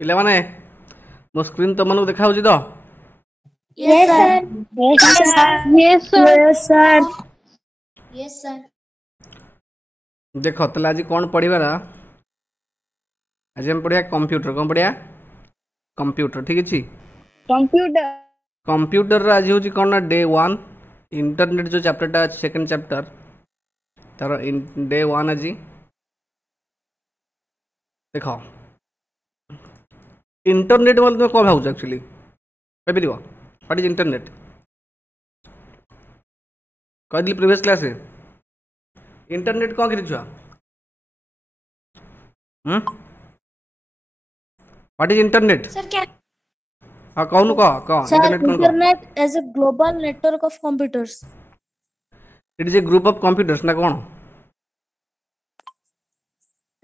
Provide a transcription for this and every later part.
ପିଲାମାନେ ମୋ ସ୍କ୍ରିନ୍ ତମମାନଙ୍କୁ ଦେଖାଯାଉଛି ତ? Yes, sir. Yes, sir. Yes, sir. Yes, sir. Yes, sir. ଦେଖ ତାହେଲେ ଆଜି କ'ଣ ପଢ଼ିବାର? ଆଜି ଆମେ ପଢ଼ିବା କମ୍ପ୍ୟୁଟର। କ'ଣ ପଢ଼ିବା? କମ୍ପ୍ୟୁଟର। ଠିକ୍ ଅଛି। Computer. କମ୍ପ୍ୟୁଟରର ଆଜି ହେଉଛି କ'ଣ ନା ଡେ 1। ଇଣ୍ଟରନେଟ୍ ଯେଉଁ ଚାପ୍ଟରଟା ଅଛି ସେକେଣ୍ଡ ଚାପ୍ଟର ତାର ଡେ 1 ଆଜି। ଦେଖ ଇଣ୍ଟରନେଟ୍ ମାନେ ତୁମେ କ'ଣ ଭାବୁଛ ଆକ୍ଚୁଆଲି କହିପାରିବ? What is internet? କହିଥିଲି ପ୍ରିଭିୟସ୍ କ୍ଲାସ୍ରେ इंटरनेट कौन कि छुआ what is internet? Sir, can हाँ कहूँ कह Sir, इंटरनेट कौन? Internet is a global network of computers. It is A group of computers ना कौन?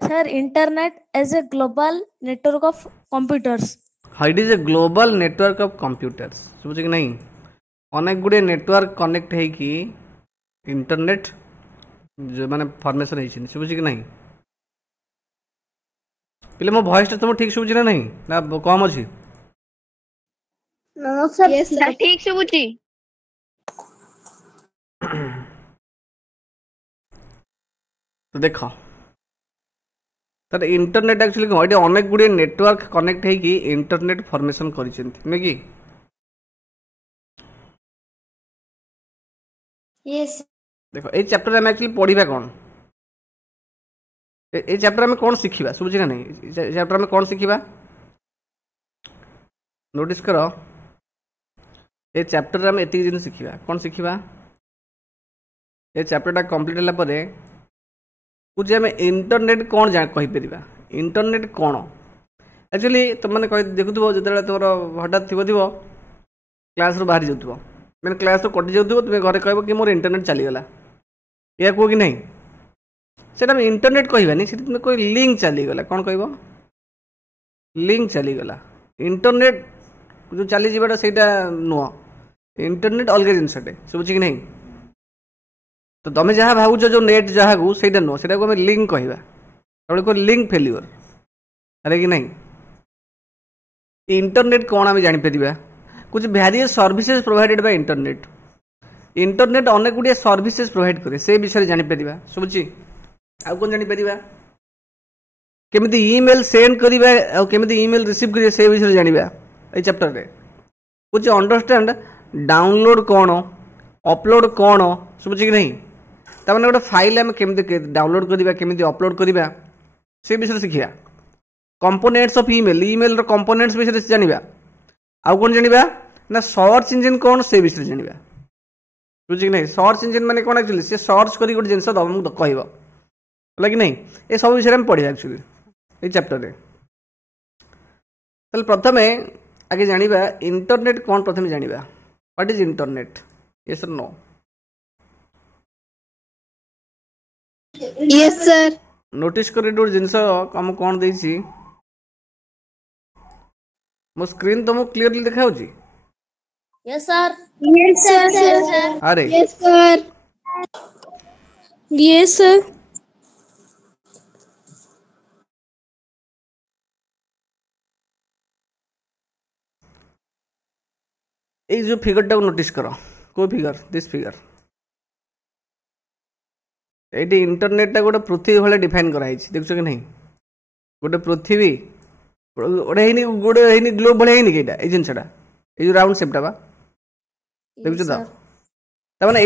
Sir, Internet is a global network of computers. हाँ it is a global network of computers. समझ कि नहीं? अनेक गुड़े नेटवर्क कनेक्ट है कि इंटरनेट जो माने फॉर्मेशन है शुभुची कि नहीं? पिले मो वॉइस तुम ठीक शुभुची ना नहीं ना कम अच्छी? No, sir. Yes, sir. ठीक सुबुची. तो देखो तर इंटरनेट एक्चुअली कौन ये अनेक गुड़े नेटवर्क कनेक्ट है कि इंटरनेट फॉर्मेशन कर कि yes, देखो ये चैप्टर में एक्चुअली पढ़ा कौन? ये चैप्टर में कौन शिखा शुभुची ना नहीं? चैप्टर में कौन शिखा नोटिस कर ये चैप्टर में एति जिन शिखा कौन शिखा ये चैप्टरटा कंप्लीट होला परे कुछ आम इंटरनेट कौन कहीपर इंटरनेट कौन एक्चुअली तुम मैंने कह देखुव जो तुम हठात थी क्लास रू बाहरी जाऊ मैंने क्लास कटि जाऊ तुम घरे कह कि मोर इंटरनेट चलीगला या कह कि नहीं सेटा इंटरनेट कहबानी से तुम कोई लिंक चलीगला कौन कह लिंक चलीगला इंटरनेट जो चली जाटा से नुह इंटरनेट अलग जिनसटे शुभुची कि नहीं? तो तुम जहाँ भावुच जो नेट जहाँ को सहीटा नुह से लिंक कहवा कोई लिंक फेल्यूर अरे कि नहीं? इंटरनेट कौन आम जापर कुछ various services provided by internet. Internet अनेक गुड़िया सर्विसेज प्रोवाइड करे से विषय जापर शुभुची आउ कौन जापर केमी ईमेल सेंड करवा केमी ईमेल रिसीव करेंगे से विषय जाना ये चैप्टर रे कुछ अंडरस्टैंड डाउनलोड कौन अपलोड कौन शुभुची कि नहीं? तमें गोटे फाइल आम केमी डाउनलोड करवा केमी अपलोड करवा से विषय शिखा कंपोनेंट्स ऑफ ईमेल ईमेल रो कंपोनेंट्स विषय जाना आउ कौन जाना ना सर्च इंजिन कौन से विषय जाना बुझी कि नहीं? सर्च इंजिन माने कौन एक्चुअली से सर्च करी गोटे जिनस तुमको कहला कि नहीं ये सब विषय में पढ़ा एक्चुअली ये चैप्टर रे। ताहले प्रथमे आगे जानिबा इंटरनेट कौन प्रथमे जानिबा व्हाट इज इंटरनेट यस और नो? yes, sir. नोटिस कर जिनस आम कौन देछि मो स्क्रीन तुमको क्लियरली देखा होची? Yes, sir. Yes, sir. Yes, sir. अरे Yes, sir. Yes, sir. ये जो फिगर टाक नोटिस कर को फिगर दिस फिगर ये इंटरनेट टा गोटे पृथ्वी भाई डिफाइन कराई देख कि नहीं? गोटे पृथ्वी गोटे ग्लोब भाई है जिनसा ये राउंड सेपटा बा देख तो तमाने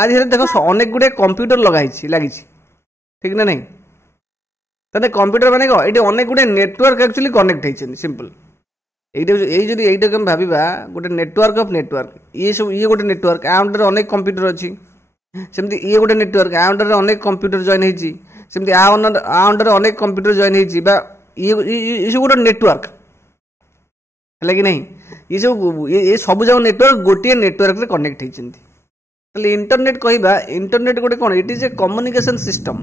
आधे देख अनेक गुड़े कंप्यूटर लगी ठीक ना नहीं? तने कंप्यूटर माने ये अनेक गुड़े नेटवर्क एक्चुअली कनेक्ट है सिंपल ये भाविबा गोटे नेटवर्क ऑफ नेटवर्क ये सब ये गोटे नेटवर्क अंडर अनेक कंप्यूटर अच्छी सेमती ये गोटे नेटवर्क अंडर अनेक कंप्यूटर जॉइन होती सेमती अंडर अनेक कंप्यूटर जॉइन होती ये सब गोटे नेटवर्क है कि नहीं? ये सब जाक नेटवर्क गोटे नेटवर्क रे कनेक्ट होती इंटरनेट कहबा इंटरनेट गोटे कौन it is A communication system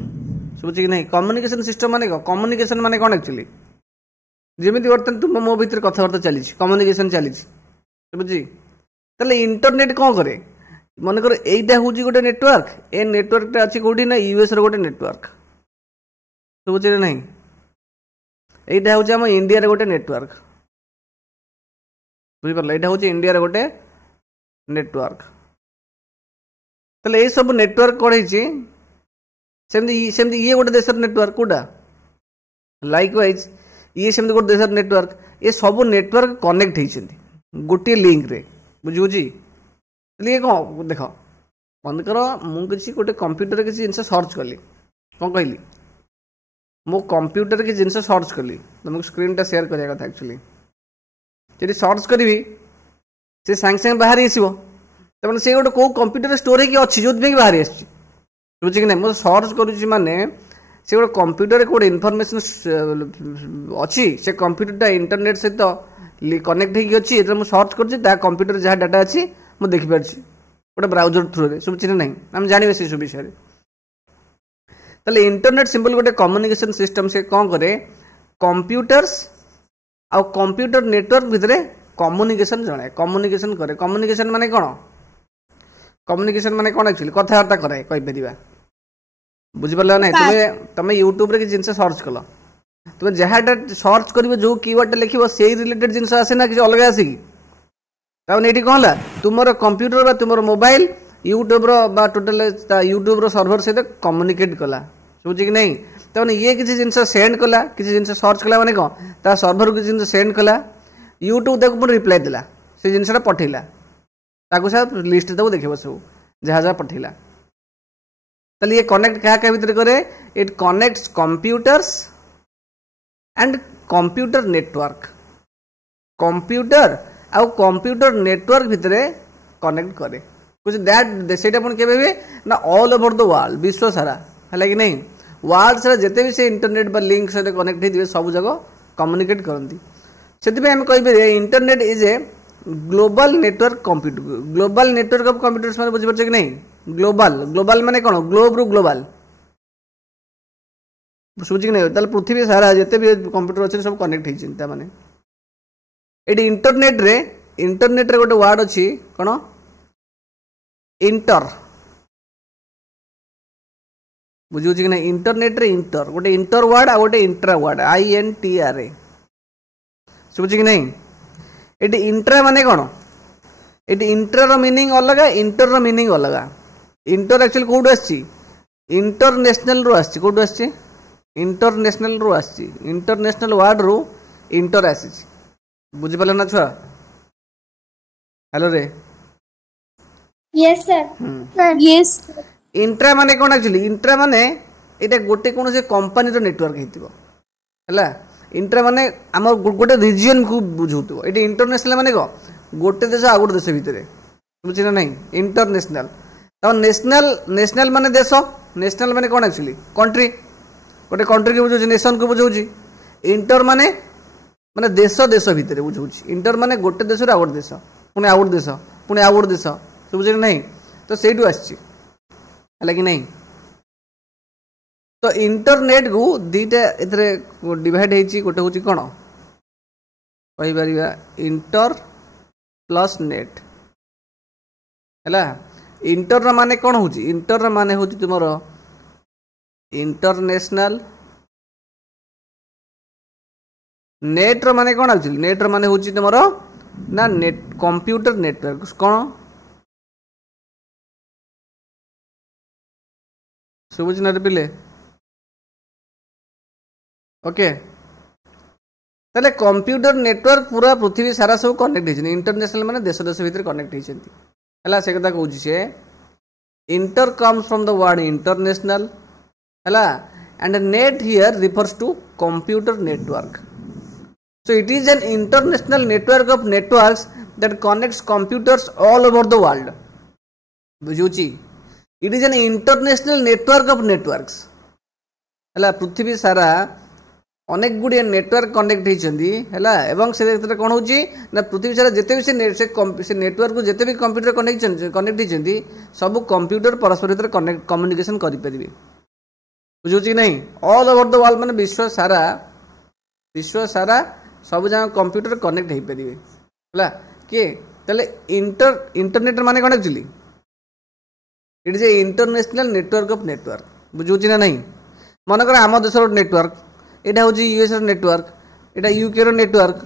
समझे कि नहीं? कम्युनिकेशन सिस्टम माने कम्युनिकेशन माने कौन एक्चुअली जमी बर्तमान तुम मो भर कथबार्ता चली कम्युनिकेशन चली बुझी ताले इंटरनेट कौन करे मनकर यहीटा हूँ गोटे नेटवर्क ए नेटवर्कटा अच्छी कौटी ना यूएस रो गोटे नेटवर्क बुझे नहीं এইটা হচ্ছে আমার ইন্ডিয়ার গোটে নেটওয়ার্ক বুঝিপারল এইটা হচ্ছে ইন্ডিয়ার গোটে নেটওয়ার্ক তাহলে এই সব নেটওয়ার্ক কোড হয়েছি সেমতি সেমতি ইয়ে গোটে দেশর নেটওয়ার্ক কোটা লাইক ওয়াইজ ইଏ ସେମିତି ଗୋଟେ ଦେଶର ନେଟୱାର୍କ ଏ ସବୁ ନେଟୱାର୍କ କନେକ୍ଟ ହେଇଛନ୍ତି ଗୋଟିଏ ଲିଙ୍କରେ ବୁଝିବୁଝି ତାହେଲେ ଇଏ କ'ଣ ଦେଖ ମନେକର ମୁଁ କିଛି ଗୋଟେ କମ୍ପ୍ୟୁଟରରେ କିଛି ଜିନିଷ ସର୍ଚ୍ଚ କଲି କ'ଣ କହିଲି ମୋ କମ୍ପ୍ୟୁଟରରେ କିଛି ଜିନିଷ ସର୍ଚ୍ଚ କଲି ତୁମକୁ ସ୍କ୍ରିନ୍ଟା ସେୟାର କରିବା କଥା ଆକ୍ଚୁଆଲି ଯଦି ସର୍ଚ୍ଚ କରିବି ସେ ସାଙ୍ଗେ ସାଙ୍ଗେ ବାହାରି ଆସିବ ତାମାନେ ସେ ଗୋଟେ କେଉଁ କମ୍ପ୍ୟୁଟରରେ ଷ୍ଟୋର ହେଇକି ଅଛି ଯେଉଁଥିପାଇଁ ବାହାରି ଆସିଛି ବୁଝିଛି କି ନାହିଁ ମୁଁ ସର୍ଚ୍ଚ କରୁଛି ମାନେ से गोटे कंप्यूटर कोड इनफॉरमेशन अच्छी से कंप्यूटर इंटरनेट सहित कनेक्ट होती मुझे सर्च कर कंप्यूटर जहाँ डाटा अच्छी मुझे देखिपार गोटे ब्राउजर थ्रू शुभुची ना आम जानवे से सब विषय ताले इंटरनेट सिंपल गोटे कम्युनिकेशन सिस्टम से कौन करे कंप्यूटर्स आउ कंप्यूटर नेटवर्क भितर कम्युनिकेशन जनाए कम्युनिकेशन करे कम्युनिकेशन माने कौन कम्युनिकेशन माने कौन एक्चुअली कथबार्ता कराए कहीपर बुझिपार ना तुम यूट्यूब रे जिनस सर्च कल तुम जहाँ सर्च कर जो कीवर्ड लिख से रिलेटेड जिनस आसे ना किसी अलग आसे कि कौन है तुम कंप्यूटर बा तुम मोबाइल यूट्यूब रो टोटल यूट्यूब रो सर्वर सहित कम्युनिकेट कला बुझे कि नहीं तमें ये किसी जिनस सेंड कला किसी जिनस सर्च कला माने कौन ता सर्वर किसी जिनस सेंड कला यूट्यूब ताको पुणी रिप्लाई देला से जिनसा पठेला ताको सब लिस्ट ताको देखिबो सब जहाँ जहाँ पठेला ताले ये कनेक्ट क्या भीतर करे it connects computers and computer network computer आउ कंप्यूटर नेटवर्क भितर कनेक्ट करे कुछ दैट सेटा पुणी केबे ना ऑल ओवर द वर्ल्ड विश्व सारा है कि नहीं वर्ल्ड सारा जिते भी से इंटरनेट बा लिंक से कनेक्ट होते सब जगह कम्युनिकेट करती से आम कह internet is a global network computer global network of computers माने बुझी कि नहीं ग्लोबल ग्लोबल माने कौन ग्लोब रु ग्लोबल बुझी कि नहीं ताले पृथ्वी सारा जिते भी कंप्यूटर अच्छे सब कनेक्ट होती माने ये इंटरनेट रे गोटे वर्ड अच्छी कौन इंटर बुझी कि नहीं इंटरनेट रे इंटर गोटे इंटर वर्ड आ गोटे इंट्रा वर्ड INTRA बुझी कि नहीं ये इंट्रा माने कौन ये इंट्रा मीनिंग अलग इंटर रो मीनिंग अलग इंटर एक्चुअली कौटू आसी इंटरनेशनल रू आसी कौटू आसी इंटरनेशनल रू आसी इंटरनेशनल वर्ड रू इंटर आसी बुझिपाल ना छुआ हेलो रे यस सर यस इंट्रा माने कौन एक्चुअली इंट्रा माने एटा गोटे कौन से कंपनी रो नेटवर्क हेतिबो हला इंट्रा माने आम गोटे रिजन को बुझौथिबो एटा इंटरनेशनल माने को गोटे देश आ गोटे देश भितर बुझी ना नहीं इंटरनेशनल तो नेशनल नेशनल माने देश नेशनल माने कौन एक्चुअली कंट्री गोटे कंट्री को बुझाऊँ नेशन को बुझाऊँ इंटर माने माने देश देश भितर बुझाऊँ इंटर माने गोटे देश आउ गोटे देश पुणी आउ गोटे देश पुणी आउ गोटे देश तो बुझे नहीं तो सहीठू आसी कि नहीं तो इंटरनेट को दीटा एथरे डिवाइड होती गोटे हूँ कौन कहीपर इंटर प्लस नेट है इंटर माने कौन हूँ इंटर माने हूँ तुम इंटरनेशनल नेट माने कौन एक्चुअली नेट माने हूँ तुम ना नेट कंप्यूटर नेटवर्क कौन सुबुझ ना पिले ओके ताले कंप्यूटर नेटवर्क पूरा पृथ्वी सारा सब कनेक्ट होती इंटरनेशनल माने देश देश भितर कनेक्ट होती है से कथा कहूँ से inter comes from the word international है and net here refers to computer network so it is an international network of networks that connects computers all over the world बुझुची it is an international network of networks है पृथ्वी सारा अनेक गुड़िया network connect होती है से कौन हो पृथ्वी सारा जिते भी से नेटवर्क को जिते भी कंप्यूटर कनेक्ट होती सब कंप्यूटर परस्पर भर कम्युनिकेशन करें बुझे कि नहीं ऑल ओवर द वर्ल्ड माने विश्व सारा सब जगह कंप्यूटर कनेक्ट हो पारे है किए ताले इंटरनेट माने कौन actually it is A international network of network बुझे ना नहीं मनकर आम देश नेटवर्क यहाँ हूँ यूएस नेटवर्क एटा यूके रो नेटवर्क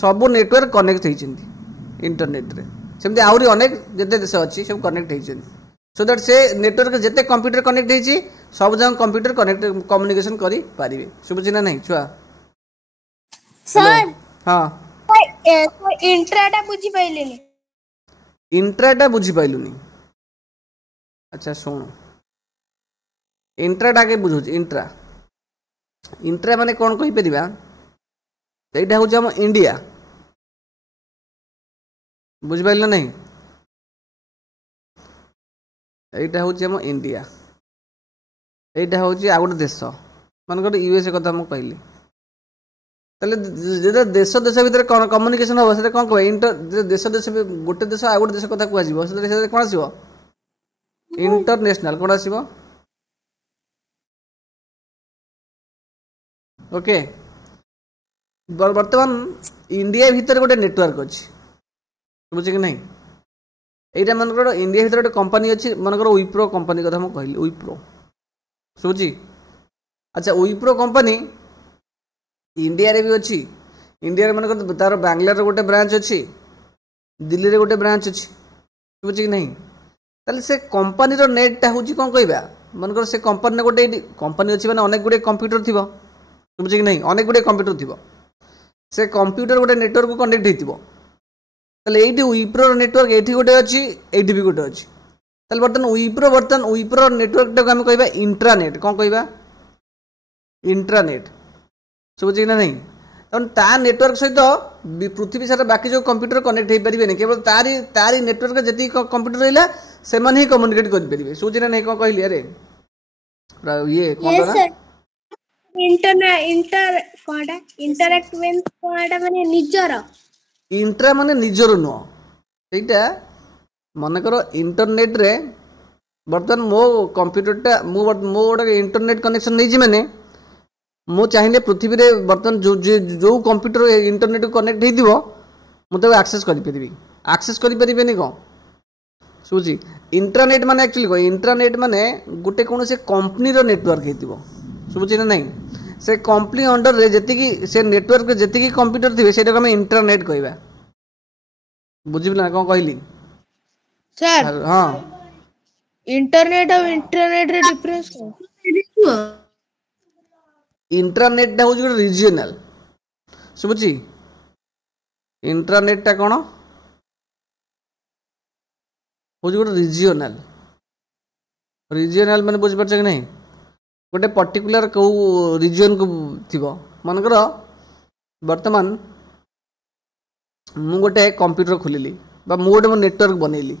सब नेटवर्क कनेक्ट होइछिंदी इंटरनेट रे सेमती आउरी अनेक जते देश अछि सब कनेक्ट होइछिंदी सो दैट से नेटवर्क जते कंप्यूटर कनेक्ट होइछि सब जन कंप्यूटर कनेक्ट कम्युनिकेशन करि पारिबे सुबुछि ना नहीं छुआ सर हां इंट्राटा बुझी पाइलेनी इंट्राटा बुझी पाइलुनी अच्छा सुन इंट्राटा के बुझु इंट्रा इंट्रा माने कोन कहि परिबा एटा हो हम इंडिया बुझ पाइल नहीं एटा हो हम इंडिया एटा हो आ गोटे देश मानकर यूएसए कथा मु कहली ताले जे देश देश भीतर कम्युनिकेशन हो से कोन कह इंटर देश देश गोटे देश आ गोटे देश कथा कुआ जीवो से कोन आसीबो इंटरनेशनल कोन आसीबो ओके वर्तमान इंडिया भीतर गोटे नेटवर्क अच्छी बुझे कि नहीं एटा मनकर इंडिया भीतर गोटे कंपनी अच्छी मनकर विप्रो कंपनी कथा मु कहली विप्रो सुबुची अच्छा विप्रो कंपनी इंडिया रे भी अच्छी इंडिया रे मनकर तार बांग्लार गोटे ब्रांच अच्छी दिल्ली रे गोटे ब्रांच अच्छी बुझे कि नहीं ताले से कंपनी रो नेट टा होची कोन कहबा मनकर से कंपनी गोटे कंपनी अच्छी माने अनेक गुडे कंप्यूटर थिबो बुझे कि नहीं अनेक गुडे कंप्यूटर थिबो से कंप्यूटर गोटे नेटवर्क को कनेक्ट हेतिबो ताले एठी विप्रो नेटवर्क एठी गोटे अछि एठी भी गोटे अछि ताले बर्तन विप्रो नेटवर्क टा हम कहबा इंट्रानेट कोन कहबा इंट्रानेट बुझे कि नहीं तन ता नेटवर्क सहित पृथ्वी सारा बाकी जो कंप्यूटर कनेक्ट हे परिबे नहीं केवल तारी नेटवर्क जति कंप्यूटर रहला से मन ही कम्युनिकेट कर परिबे बुझे ना नहीं कोन कहली अरे ये कोन ना इंटरैक्ट माने निजर इंट्रा माने निजर नुह सेटा मन कर इंटरनेट रे बर्तमान मो कंप्यूटरटा मो गोटे इंटरनेट कनेक्शन नहीं माने मु चाहिए पृथ्वी रे बर्तमान जो कंप्यूटर इंटरनेट को कनेक्ट हेतिबो मुझे एक्सेस करि परिबेनी कौन सुझी इंटरनेट माने एक्चुअली को इंटरनेट माने गोटे कौन से कंपनी रो नेटवर्क हेतिबो सुझी ना नहीं से कंपनी अंडर रे जति से नेटवर्क जति कंप्यूटर थिबे सेटा हम इंटरनेट कहबा बुझिबला कोन कहली सर हां इंटरनेट और इंटरनेट रे डिफरेंस को इंटरनेट टा हो जो रीजनल सुबुची इंटरनेट टा कोन हो जो रीजनल रीजनल माने बुझ परछ कि नहीं गोटे पर्टिकुलर को रीजन को थिबो मनकर वर्तमान मु गोटे कंप्यूटर खोलिली बा मु गोटे नेटवर्क बनैली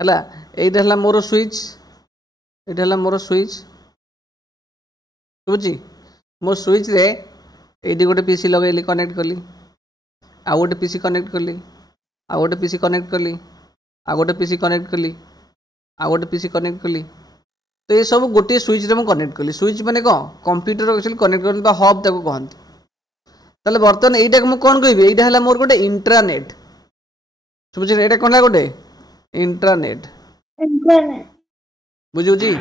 हला एइटा हला मोर स्विच एइटा हला मोर स्विच बुझी मो स्विच रे एइटी गोटे पीसी लगैली कनेक्ट करली आ गोटे पीसी कनेक्ट करली आ गोटे पीसी कनेक्ट करली आ गोटे पीसी कनेक्ट करली आ गोटे पीसी कनेक्ट करली तो ये सब गोटे स्विच रे मु कनेक्ट करली स्विच माने को कंप्यूटर एक्चुअली कनेक्ट करली बा हब ताको कहंती ताले बर्तन एइटा मु कोन कहबी एइटा हला मोर गोटे इंट्रानेट बुझी एइटा कोनला गोटे इंट्रानेट बुझी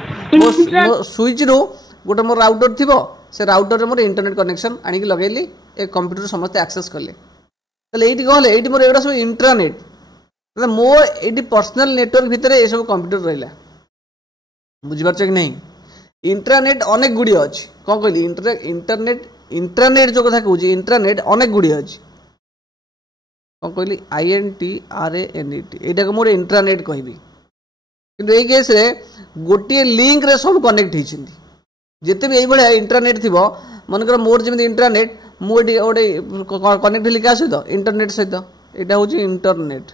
मो स्विच रो गोटे मोर राउटर थिबो से राउटर रे मोर इंटरनेट कनेक्शन आनी लगेली ए कंप्यूटर समस्त एक्सेस करले ताले एइटी कहले एइटी मोर एडा सब इंट्रानेट ताले मो एइटी पर्सनल नेटवर्क भितरे ए सब कंप्यूटर रहला बुझी परछ कि नहीं इंट्रानेट अनेक गुडी अछि कोन कहली इंटरनेट इंट्रानेट जो कथा कहूची इंट्रानेट अनेक गुडी अछि कोन कहली INTRANET एटा को मोर इंट्रानेट कहबी किंतु ए केस रे गोटे लिंक रे सब कनेक्ट हिचिंदी जेते भी एई बळे इंटरनेट थिबो मनकर मोर जेमि इंटरनेट मोडी ओडे कनेक्ट हेली का सहित इंटरनेट सहित एटा होची इंटरनेट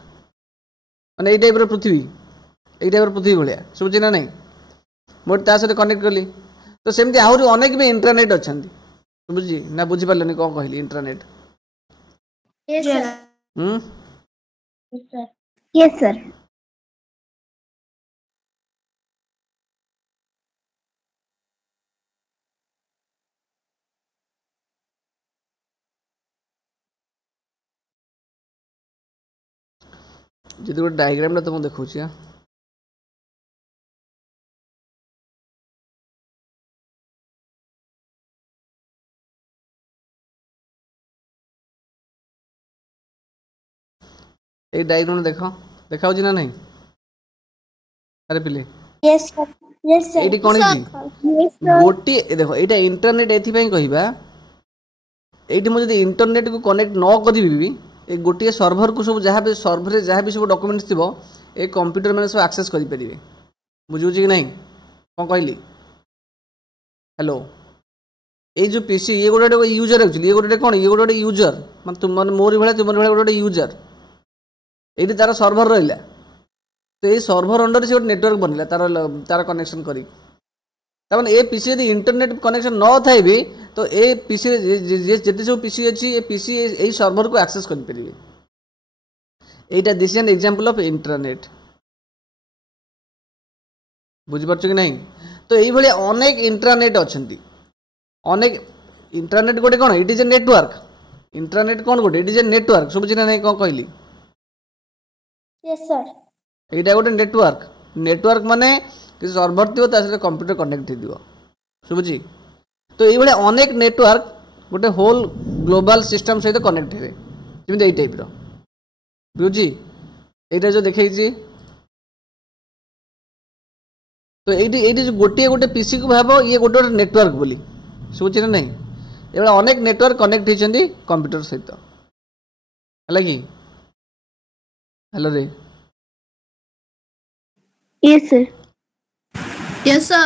माने एई टाइप रो पृथ्वी भलिया सुबुची ना नहीं मोर ता सहित कनेक्ट करली तो सेमती आहुरी अनेक भी इंटरनेट अछंदी बुझी ना बुझी पारलनी कोन कहली internet yes sir yes sir जदि गोटे डायग्राम तुमको देखा এই ডায়াগ্রাম দেখো দেখা হଉଛି ନା ନାହିଁ আরে পিলে Yes, sir. Yes, sir. এইটি কোন Sir. ହେଇଛି ଗୋଟିଏ ଦେଖ ଏଇଟା ଇଣ୍ଟରନେଟ୍ ଏଥିପାଇଁ କହିବା এইটি ମୁଁ ଯଦି ଇଣ୍ଟରନେଟ୍ କୁ କନେକ୍ଟ ନ କରିବି ବି ଏ ଗୋଟିଏ ସର୍ଭରକୁ ସବୁ ଯାହା ବି ସର୍ଭରରେ ଯାହା ବି ସବୁ ଡକ୍ୟୁମେଣ୍ଟସ୍ ଥିବ ଏ କମ୍ପ୍ୟୁଟର ମାନେ ସବୁ ଆକ୍ସେସ୍ କରିପାରିବେ ବୁଝୁଛି କି ନାହିଁ କ'ଣ କହିଲି ହ୍ୟାଲୋ এই যে পিসি ইয়ে গোটে ইউজর একচুয়ালি ইয়ে গোটে কোণ ইয়ে গোটে ইউজর মানে মানে মোরি ভাড়া তোমার ভাড়া গোটে ইউজর এইটি তার সর্ভর রহিলা তো এই সর্ভর অন্ডরে সে গোটে নেটওয়ার্ক বনিলা তার তার কনেকশন করি তার মানে এ পিসি যদি ইন্টরনেট কনেকশন ন থাইবি তো এই পিসি যেতে সব পিসি আছে এই পিসি এই সর্ভর কু অ্যাক্সেস করে পারিবে এইটা this is an example of internet বুঝি পারছো কি নাই তো এইভাবে অনেক ইন্টরনেট অছন্তি অনেক ইন্টরনেট গোটে কোণ it is a network internet কোণ গোটে ইট ইজ এ নেটওয়ার্ক শুভুছি না নাই কোণ কইলি Yes, sir. এইটা গোটে নেটওয়ার্ক নেটওয়ার্ক মানে কিছু সর্ভর থিব তা সହିତ কম্প্ୟୁଟର କନେକ୍ଟ ହେଇଥିବ শুভୁଛି তো এইভাবে অনেক নেটওয়ার্ক গোটে হোল গ্লোবাল সিস্টম সହିତ কনেক্ট ହେବେ ଯେମିତି ଏଇ ଟାଇପ୍ର ବୁଝୁଛି এইটা যে ଦେଖେଇଛି তো এইটি এইটি গোটিଏ গোটে পিসি କୁ ଭାବ ଇଏ ଗୋଟେ ଗୋଟେ ନେଟୱାର୍କ ବୋଲି শুভୁଛି ନା ନାହିଁ ଏଭଳି ଅନେକ ନେଟୱାର୍କ କନେକ୍ଟ ହେଇଛନ୍ତି କମ୍ପ୍ୟୁଟର ସହିତ ହେଲା କି ହ୍ୟାଲୋ ରେ Yes, sir. Yes, sir.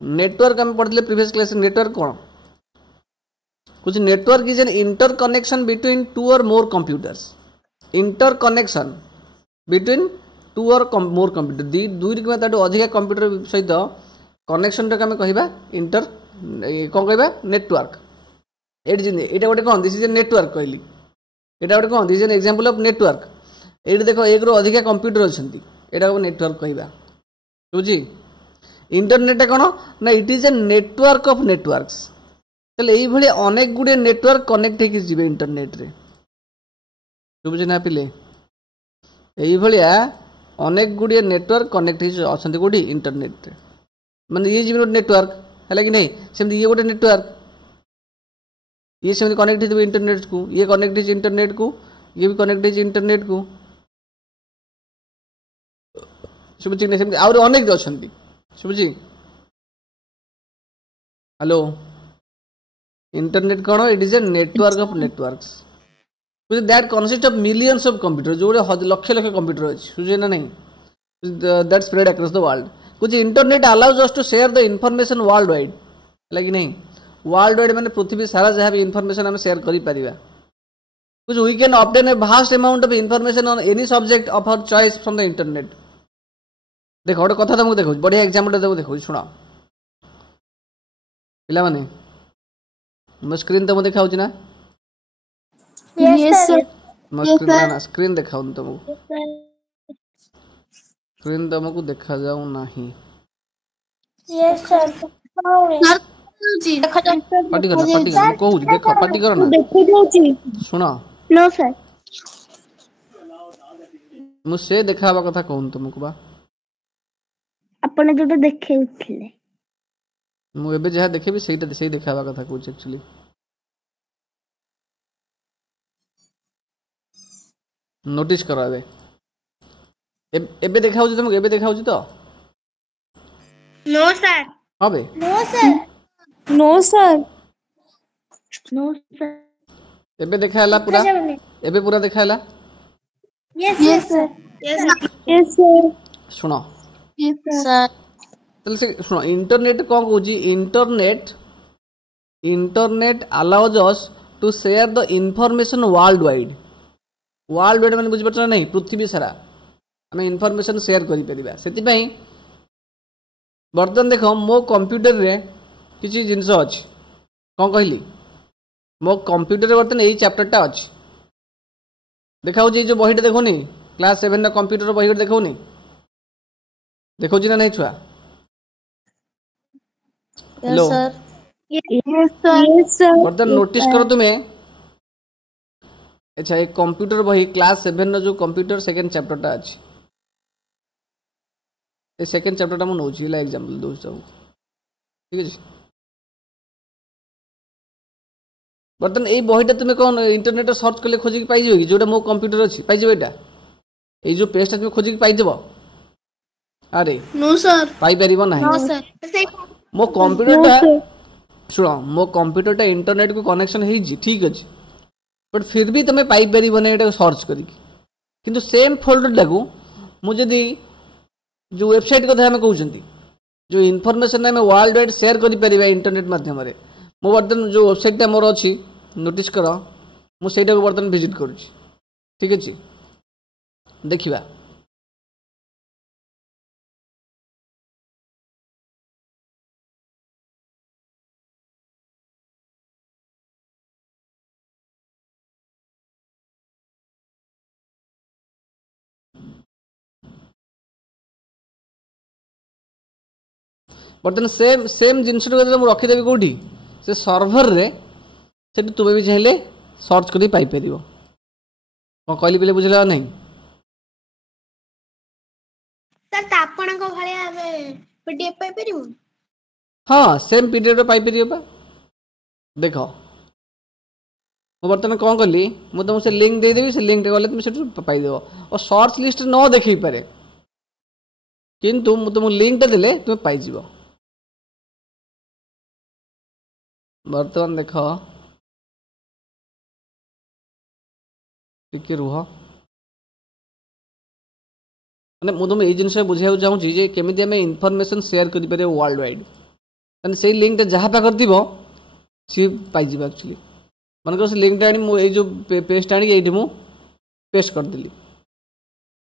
Network हम पढ़ते प्रीवियस क्लास नेटवर्क कौन कुछ network is an interconnection between two or more computers interconnection between two or more computer दुई किंवा अधिक कंप्यूटर सहित कनेक्शन टाक आम कह इंटर कौन कह नेटवर्क एटा गोटे कौन दिस इज ए नेटवर्क कहली एटा गोटे कौन this is an example of network ये देख एक रू अधिक कंप्यूटर अच्छा यहाँ नेटवर्क कहवा बुझी इंटरनेट कौन ना it is a network of networks ताले ये अनेक गुड़े नेटवर्क कनेक्ट हो इंटरनेट रे बुझे ना पिले ये अनेक गुड़े नेटवर्क कनेक्ट अच्छा कौटी इंटरनेट रे माने ये जी गोटे नेटवर्क है कि नहीं सेमती ये गोटे नेटवर्क ये सेमती कनेक्ट हो इंटरनेट को ये कनेक्ट हो इंटरनेट को ये भी कनेक्ट हो इंटरनेट को शुभुची नहीं सेमती आउर अनेक अच्छा शुभुची हेलो इंटरनेट कौन it is a network of networks that consist of millions of computer जो लक्ष लक्ष कंप्यूटर अच्छे बुझे ना नहीं that spread across the world कुछ internet allows us to share the information world wide है कि नहीं वर्ल्ड वाइड माने पृथ्वी सारा जहाँ भी इनफॉरमेशन हम शेयर कर पारिबा कुछ we can obtain a vast amount of information on any subject of our choice from the internet देख गोटे कथा तुमको देखो बढ़िया एग्जाम्पल देखो शुण पिला माने मो स्क्रीन तुमको देखा ना Yes, sir. मो Yes, स्क्रीन sir. ना स्क्रीन देखाऊँ तुमको स्क्रीन तुमको देखा जाऊ नहीं Yes, sir. Sorry. पार्टी करना मैं कहूँ देख पार्टी करो ना शुण No, sir. मुझे देखा कथा कहूँ तुमको बा ଆପଣ ଯୋଉଟା ଦେଖେଇଥିଲେ ମୁଁ ଏବେ ଯାହା ଦେଖେବି ସେଇଟା ସେଇ ଦେଖାବା କଥା କହୁଛି एक्चुअली नोटिस करा दे एबे देखाउछि तुमको एबे देखाउछि तो No, sir. हबे No, sir. No, sir. No, sir. एबे देखाला पूरा एबे पूरा देखाला Yes, yes, sir. Yes, sir. Yes, sir. सुनो Yes, sir. तले से सुनो इंटरनेट कोन कहूछि internet internet allows us to share the information world wide माने बुझि पछ नहीं पृथ्वी सारा हमें इंफॉर्मेशन शेयर करि परिबा सेति पई बर्तन देखो मो कंप्यूटर रे किछि जिंस अछि कोन कहली मो कंप्यूटर रे बर्तन एई चैप्टर टा अछि देखाउ जे जो बहिटा देखोनी क्लास 7 रे कंप्यूटर बहिटा देखोनी देखो जी ना नहीं छुआ hello Yes, sir. Yes, sir. बर्तन नोटिस करो तुम्हें अच्छा एक कंप्यूटर बही क्लास 7 जो कंप्यूटर सेकंड चैप्टर टा अछि ए सेकंड चैप्टर टा मु नोछि ला एग्जांपल दोस्त सब ठीक है बर्तमान ये बहीटा तुम्हें कौन इंटरनेट सर्च कले खोजिक पाइज कि जोटा मो कंप्यूटर अच्छी पाइज यहाँ ये जो पेजटा तुम खोजिक पाइदेव अरे नो सर पाइपर ना नो सर मो कंप्यूटर शुण मो कंप्यूटर इंटरनेट को कनेक्शन है ठीक अच्छे बट फिर भी तुम्हें पाइपर ना सर्च कर सेम फोल्डर को मुझे जो वेबसाइट कथा आम कहते जो इनफॉरमेशन आम वर्ल्ड वाइड शेयर कर इंटरनेट माध्यम मो बर्तमान जो वेबसाइटा मोर अच्छी नोटिस कर मुझे बर्तमान विजिट करुँच ठीक अच्छे देखा बर्तमान सेम सेम जिनस रखीदेवी कौटी से सर्भर रे से तुम्हें भी चाहिए सर्च कर पाइपर कौन कहली पे बुझल नहीं सर आपण को भलिया पीडीएफ पाई परिबो हाँ सेम पीडीएफ पाइपर देख मु बर्तमान कौन कली मुझे तुमसे लिंक देदेवी से लिंक गले तुम से पाइदेव और सर्च लिस्ट न देख पारे किंतु मुझे तुमको लिंकटा देले तुम्हें पाइज बर्तमान देख टिके रुह मैंने मुझे तुम ये जिन बुझा चाहूँगी केमी आम इनफर्मेशन शेयर करें वर्ल्ड वाइड से लिंकटा जहाँ पाखर थी सी पाइज एक्चुअली मन से लिंकटा आनी जो पेजटा आनी ये पेस्ट करदेली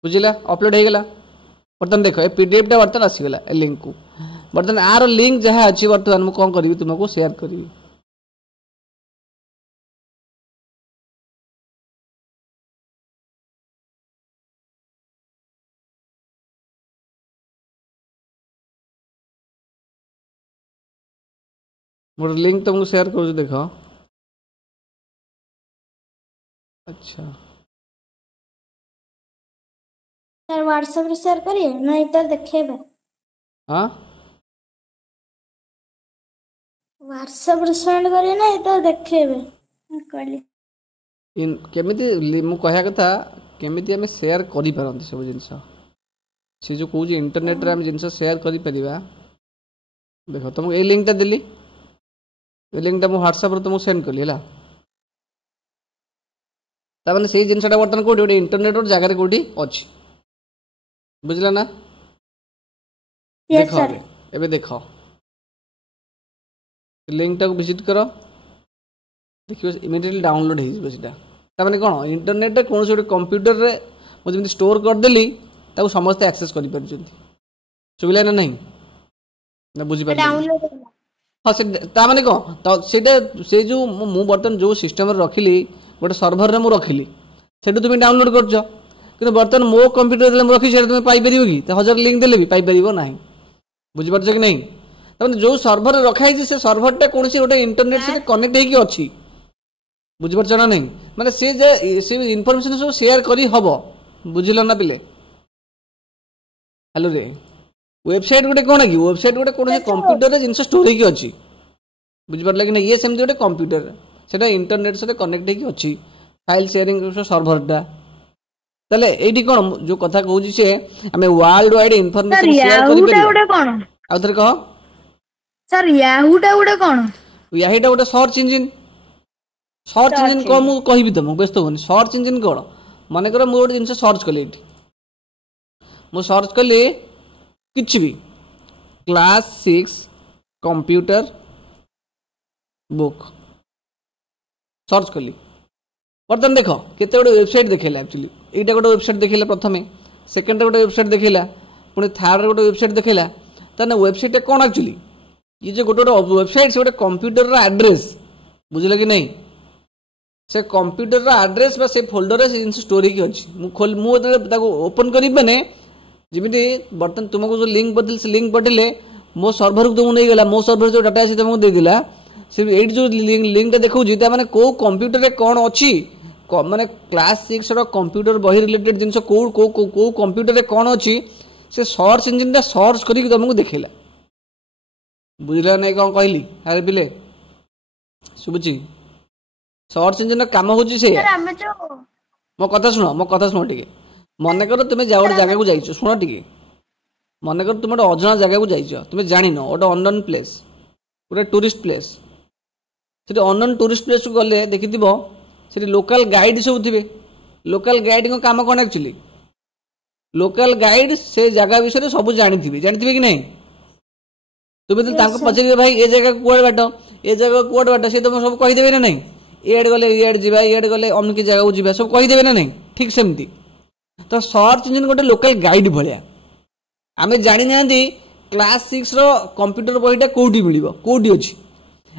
बुझला अपलोड हो गला बर्तमान देख पीडीएफटा बर्तमान आसीगला ए लिंक को बर्तमान आर लिंक जहाँ अच्छी बर्तमान मुझे कौन करी तुमको शेयर करी मोर लिंक तुमको शेयर करूँ देख अच्छा सर व्हाट्सएप रे शेयर करिए नहीं तो देखेबे हाँ व्हाट्सएप रे सेंड करिए नहीं तो देखेबे कहली इन केमिति मु कहया कथा केमिति आम शेयर करि पारंती सब जिनस से जो कहूँ इंटरनेट रे आम जिनस शेयर करि परिबा देखो तुमको ये लिंकटा देली ये लिंकटा मु व्हाट्सएप रे तुमको सेंड कली है ताने से जिनसटा बर्तमान कोठी गोटे इंटरनेट जगह कोठी अच्छी बुझला ना यस देख सर एबे देख लिंकटा को विजिट कर देखिए इमिडिएटली डाउनलोड हो माने कौन इंटरनेट रे कौन गोटे कंप्यूटर रे मुझे जमी स्टोर करदेली ताको समस्त एक्सेस कर पारुछंती सुविला ना नहीं ना बुझी पार हाँ से माने कौन तो सेटा से जो मु बर्तमान जो सिस्टम रे रखिली गोटे सर्भर रे मु रखिली सेटू तुम डाउनलोड करछ कि बर्तमान मो कंप्यूटर रखी तुम्हें पाइपर कि 1000 लिंक देले भी पाइपर ना बुझीपार कि नहीं तमें जो सर्भर रखाई से सर्भरटा कौन गोटे इंटरनेट से कनेक्ट होगी अच्छी बुझीपार ना नहीं माने से इनफॉरमेशन सब शेयर करी हबो बुझिल ना पिले हेलो रे वेबसाइट गोटे कौन कि वेबसाइट गोटे कौन कंप्यूटर जिन स्टोर होगी अच्छी बुझीपार कि ये सेमती गोटे कंप्यूटर से इंटरनेट से कनेक्ट होगी अच्छी फाइल शेयरिंग सर्भरटा तले एडी कोन जो कथा कहूजी से हमें वर्ल्ड वाइड इंफॉर्मेशन शेयर करि परिबा कोन आउथर कह सर याहूटा उडे कोन याहीटा गोटे सर्च इंजिन को मु कहबी तुम व्यस्त होनी सर्च इंजिन कोन माने कर मु गोटे जिंस सर्च कले एठी मु सर्च कले किछ भी क्लास 6 कंप्यूटर बुक सर्च कली बर्तमान देख केते गोटे वेबसाइट देखेला एक्चुअली एटा गोटे वेबसाइट देखेला प्रथमे सेकंड गोटे वेबसाइट देखेला पुणी थर्ड गोटे वेबसाइट देखेला ताने वेबसाइट कौन एक्चुअली ये जो गोटे वेबसाइट से गोटे कंप्यूटर एड्रेस बुझल कि नहीं से कंप्यूटर एड्रेस बा से फोल्डर से जिन स्टोर की अच्छी मुझे ओपन करी मैंने जमी बर्तमान तुमको जो लिंक बदल से लिंक पठेले मो सर्भर को तुमको नहीं गला मो सर्भर जो डाटा अच्छी तुमको देदेला से एट जो लिंकटा देखा मैंने कौ कंप्यूटर कौन अच्छी माने क्लास 6 कंप्यूटर बही रिलेटेड जिन कौ कंप्यूटर कौन अच्छी से सर्च इंजिन सर्च करके तुमको देखेला बुझला नहीं कौन कहली अरे पिले शुभुची सर्च इंजिन काम हूँ से सर हमें जो मो कथा शुण टे मन कर तुम जा गोटे जगह को जाइछ शुण टे मन कर तुम गोटे अजना जगह को जाइछ तुम जान गोटे अननोन प्लेस गोटे टूरिस्ट प्लेस से अननोन टूरिस्ट प्लेस को गले देखि से लोकल गाइड सब थे लोकल गाइड को काम कौन एक्चुअली लोकल गाइड से जगह विषय सब जानी कि नहीं तुम तो पचारे भाई ए जगह कौड़ बाट ए जगह कौड़ बाट सी तुम सब कहीदेवे ना नहीं एड गले एड जा एड गले अमुक जगह को जा सब कहीदेवे ना नहीं ठीक सेमती तो सर्च इंजिन गोटे लोकल गाइड भाया आम जानी ना क्लास 6 रो कंप्यूटर बहीटा कौटी मिल कौटी अच्छी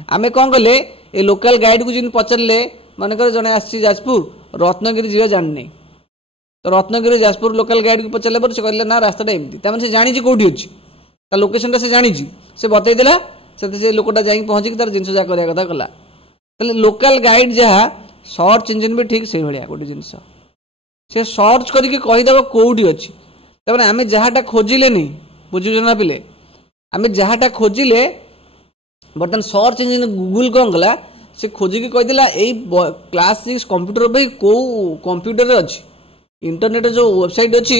आम कौन कले ए लोकल गाइड को जिन पचारे मनकर जड़े आसपुर रत्नगिरी जा जानी तो रत्नगिरी जाजपुर लोकल गाइड को पचारे पर से कहले ना रास्ता एमती से जानी कौटी अच्छी लोकेशन से जानी से बतईदेला से लोकटा जा पहुँचिक तार जिन जहाँ करवा कथा कला लोकल गाइड जहाँ सर्च इंजिन भी ठीक से भाया गोटे जिन से सर्च करके कहीदेव कौटी अच्छी तमें आम जहाँटा खोजिले बुझुच ना पिले आम जहाँटा खोजिले बर्तमान सर्च इंजिन गूगल कौन कला से खोजिकी कहीदेला यही क्लास 6 कंप्यूटर भाई कौ कंप्यूटर अच्छी इंटरनेट जो वेबसाइट अच्छी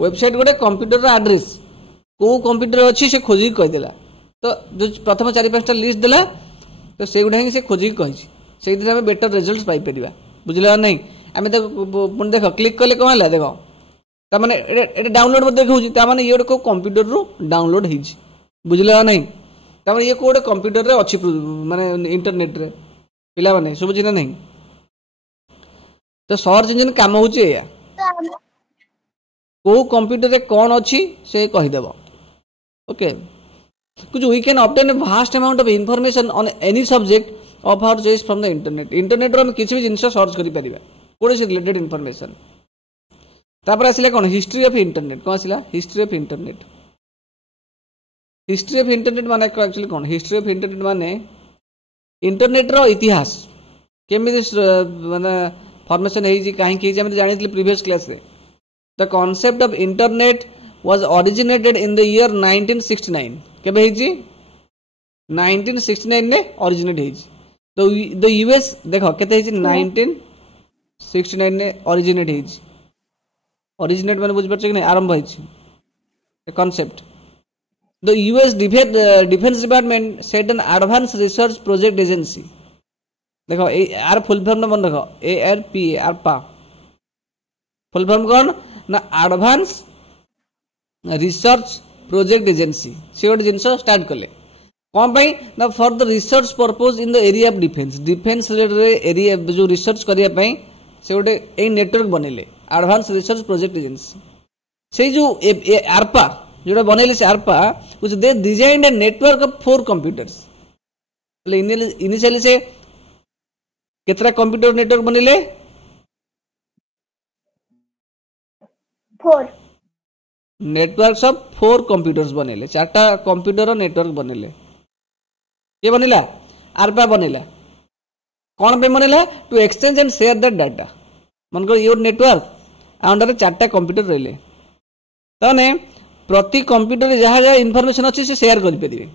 वेबसाइट गोटे कंप्यूटर आड्रेस कौ कंप्यूटर अच्छी से खोजिकी कहीदेला तो जो प्रथम 4-5टा लिस्ट देला तो से गुड़ा ही से खोजिकी कही से आम बेटर रिजल्ट पाइपर बुझल ना आम पुणी देख क्लिक कले कौन है देख ताने ये डाउनलोड देखा ताने ये गोटे कंप्यूटर रू डाउनलोड हो बुझल ना ताने ये गोटे कंप्यूटर रे अच्छी माने इंटरनेट रे पिला माने सुबुझी ना नहीं तो सर्च इंजिन काम हूँ कौ कंप्यूटर रे कौन अच्छी से कहीदेव ओके कुछ we can obtain a vast amount of information on any subject of our choice from the internet internet रो हम किसी भी जिनस सर्च करि परिबा कोडे से रिलेटेड इनफॉरमेशन तापर आसिला कौन हिस्ट्री ऑफ इंटरनेट कौन आसिला हिस्ट्री ऑफ इंटरनेट माने एक्चुअली कौन हिस्ट्री ऑफ इंटरनेट माने इंटरनेट रो इतिहास केमि माने फॉर्मेशन हेजी काहे कि हम जानितले प्रीवियस क्लास रे the concept of internet was originated in the year 1969 केबे हेजी 1969 ने ओरिजिनेट हेजी तो द यूएस देखो केते हेजी 1969 ने ओरिजिनेट हेजी ओरिजिनेट माने बुझ परछ कि नहीं आरंभ hazy the concept the US defence department set an advance research project agency देखो ए आर फुल फॉर्म मन देखो ARPA आरपा फुल फॉर्म कौन ना एडवांस रिसर्च प्रोजेक्ट एजेंसी से गोटे जिन स्टार्ट कले कौन पाई ना for the research purpose in the area of defence area जो रिसर्च करने से गोटे यही नेटवर्क बनइले एडवांस रिसर्च प्रोजेक्ट एजेंसी से जो आरपा जो बनइले से आरपा which they designed a network of 4 computers initially से केतरा कंप्यूटर नेटवर्क बनइले 4 नेटवर्क ऑफ 4 कंप्यूटर्स बनेले 4टा कंप्यूटर नेटवर्क बनेले ये बनेला आरपा बनेला कौन पे बनेला to exchange and share that data मन को योर नेटवर्क अंडर 4टा कंप्यूटर रहले तने प्रति कंप्यूटर जहाँ जहाँ इनफॉरमेशन अच्छी से शेयर कर परिबे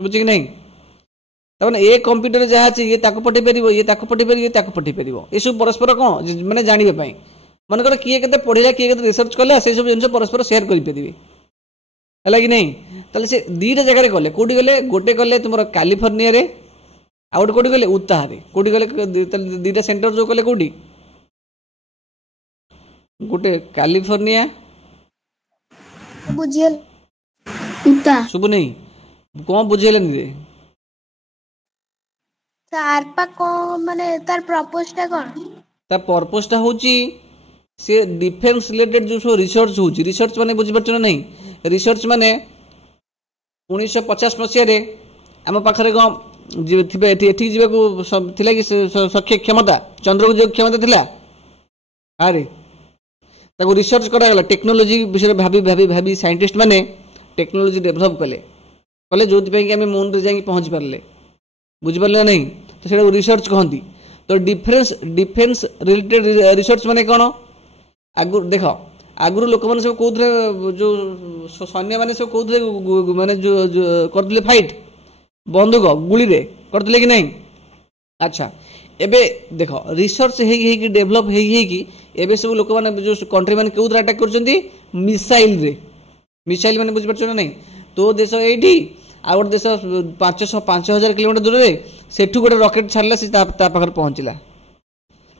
बुझी कि नहीं तने ए कंप्यूटर जहाँ अच्छी ये ताको पठे परिबो ये ताको पठे परिबो ये ताको पठे परिबो ए सब परस्पर कोन माने जानिबे पई मनकर किए के पढ़ा किए के रिसर्च कला से सब जिन परस्पर शेयर करेंगे है कि नहीं ताले से 2टा जगह गले कौटी गले गोटे गले तुम कैलिफोर्निया रे आउट कौटी गले उताह रे कौटी गले 2टा सेंटर जो कले कौटी गोटे कैलिफोर्निया बुझियल उता शुभ नहीं कौन बुझेलनि रे आरपा को माने तार पर्पस टा कोन ता पर्पस टा होची से डिफेंस रिलेटेड जो सो रिसर्च होची रिसर्च माने बुझि परछ नहीं रिसर्च माने 1950 मसिया रे हम पाखरे गम थिबे एठी जीवे को थिला कि सख्य क्षमता चंद्र को जो क्षमता थिला अरे ताको रिसर्च करा गला टेक्नोलॉजी विषय भाबी भाबी भाबी साइंटिस्ट माने टेक्नोलॉजी डेवलप कले जो पे कि हम मून रे जाई पहुंच परले बुझि परले नहीं तो सेटा रिसर्च कहंती तो डिफेंस रिलेटेड रिसर्च माने कोन आगुर देख आगुर लोक मैंने सब कौन जो सैन्य मैंने सब कौन माने जो करते फाइट बंदूक गुली रे करते कि नहीं अच्छा एबे देख रिसर्च हे डेभलप हे एबे सब लोक माने जो कंट्री माने केउद्रा अटैक करछंती मिसाइल माने बुझि परछ ना नहीं तो देश एठी आ गोटे देश 5,000 किलोमीटर दूर रे सेठू गोटे रॉकेट छाड़ला से ता पाखर पहुंचला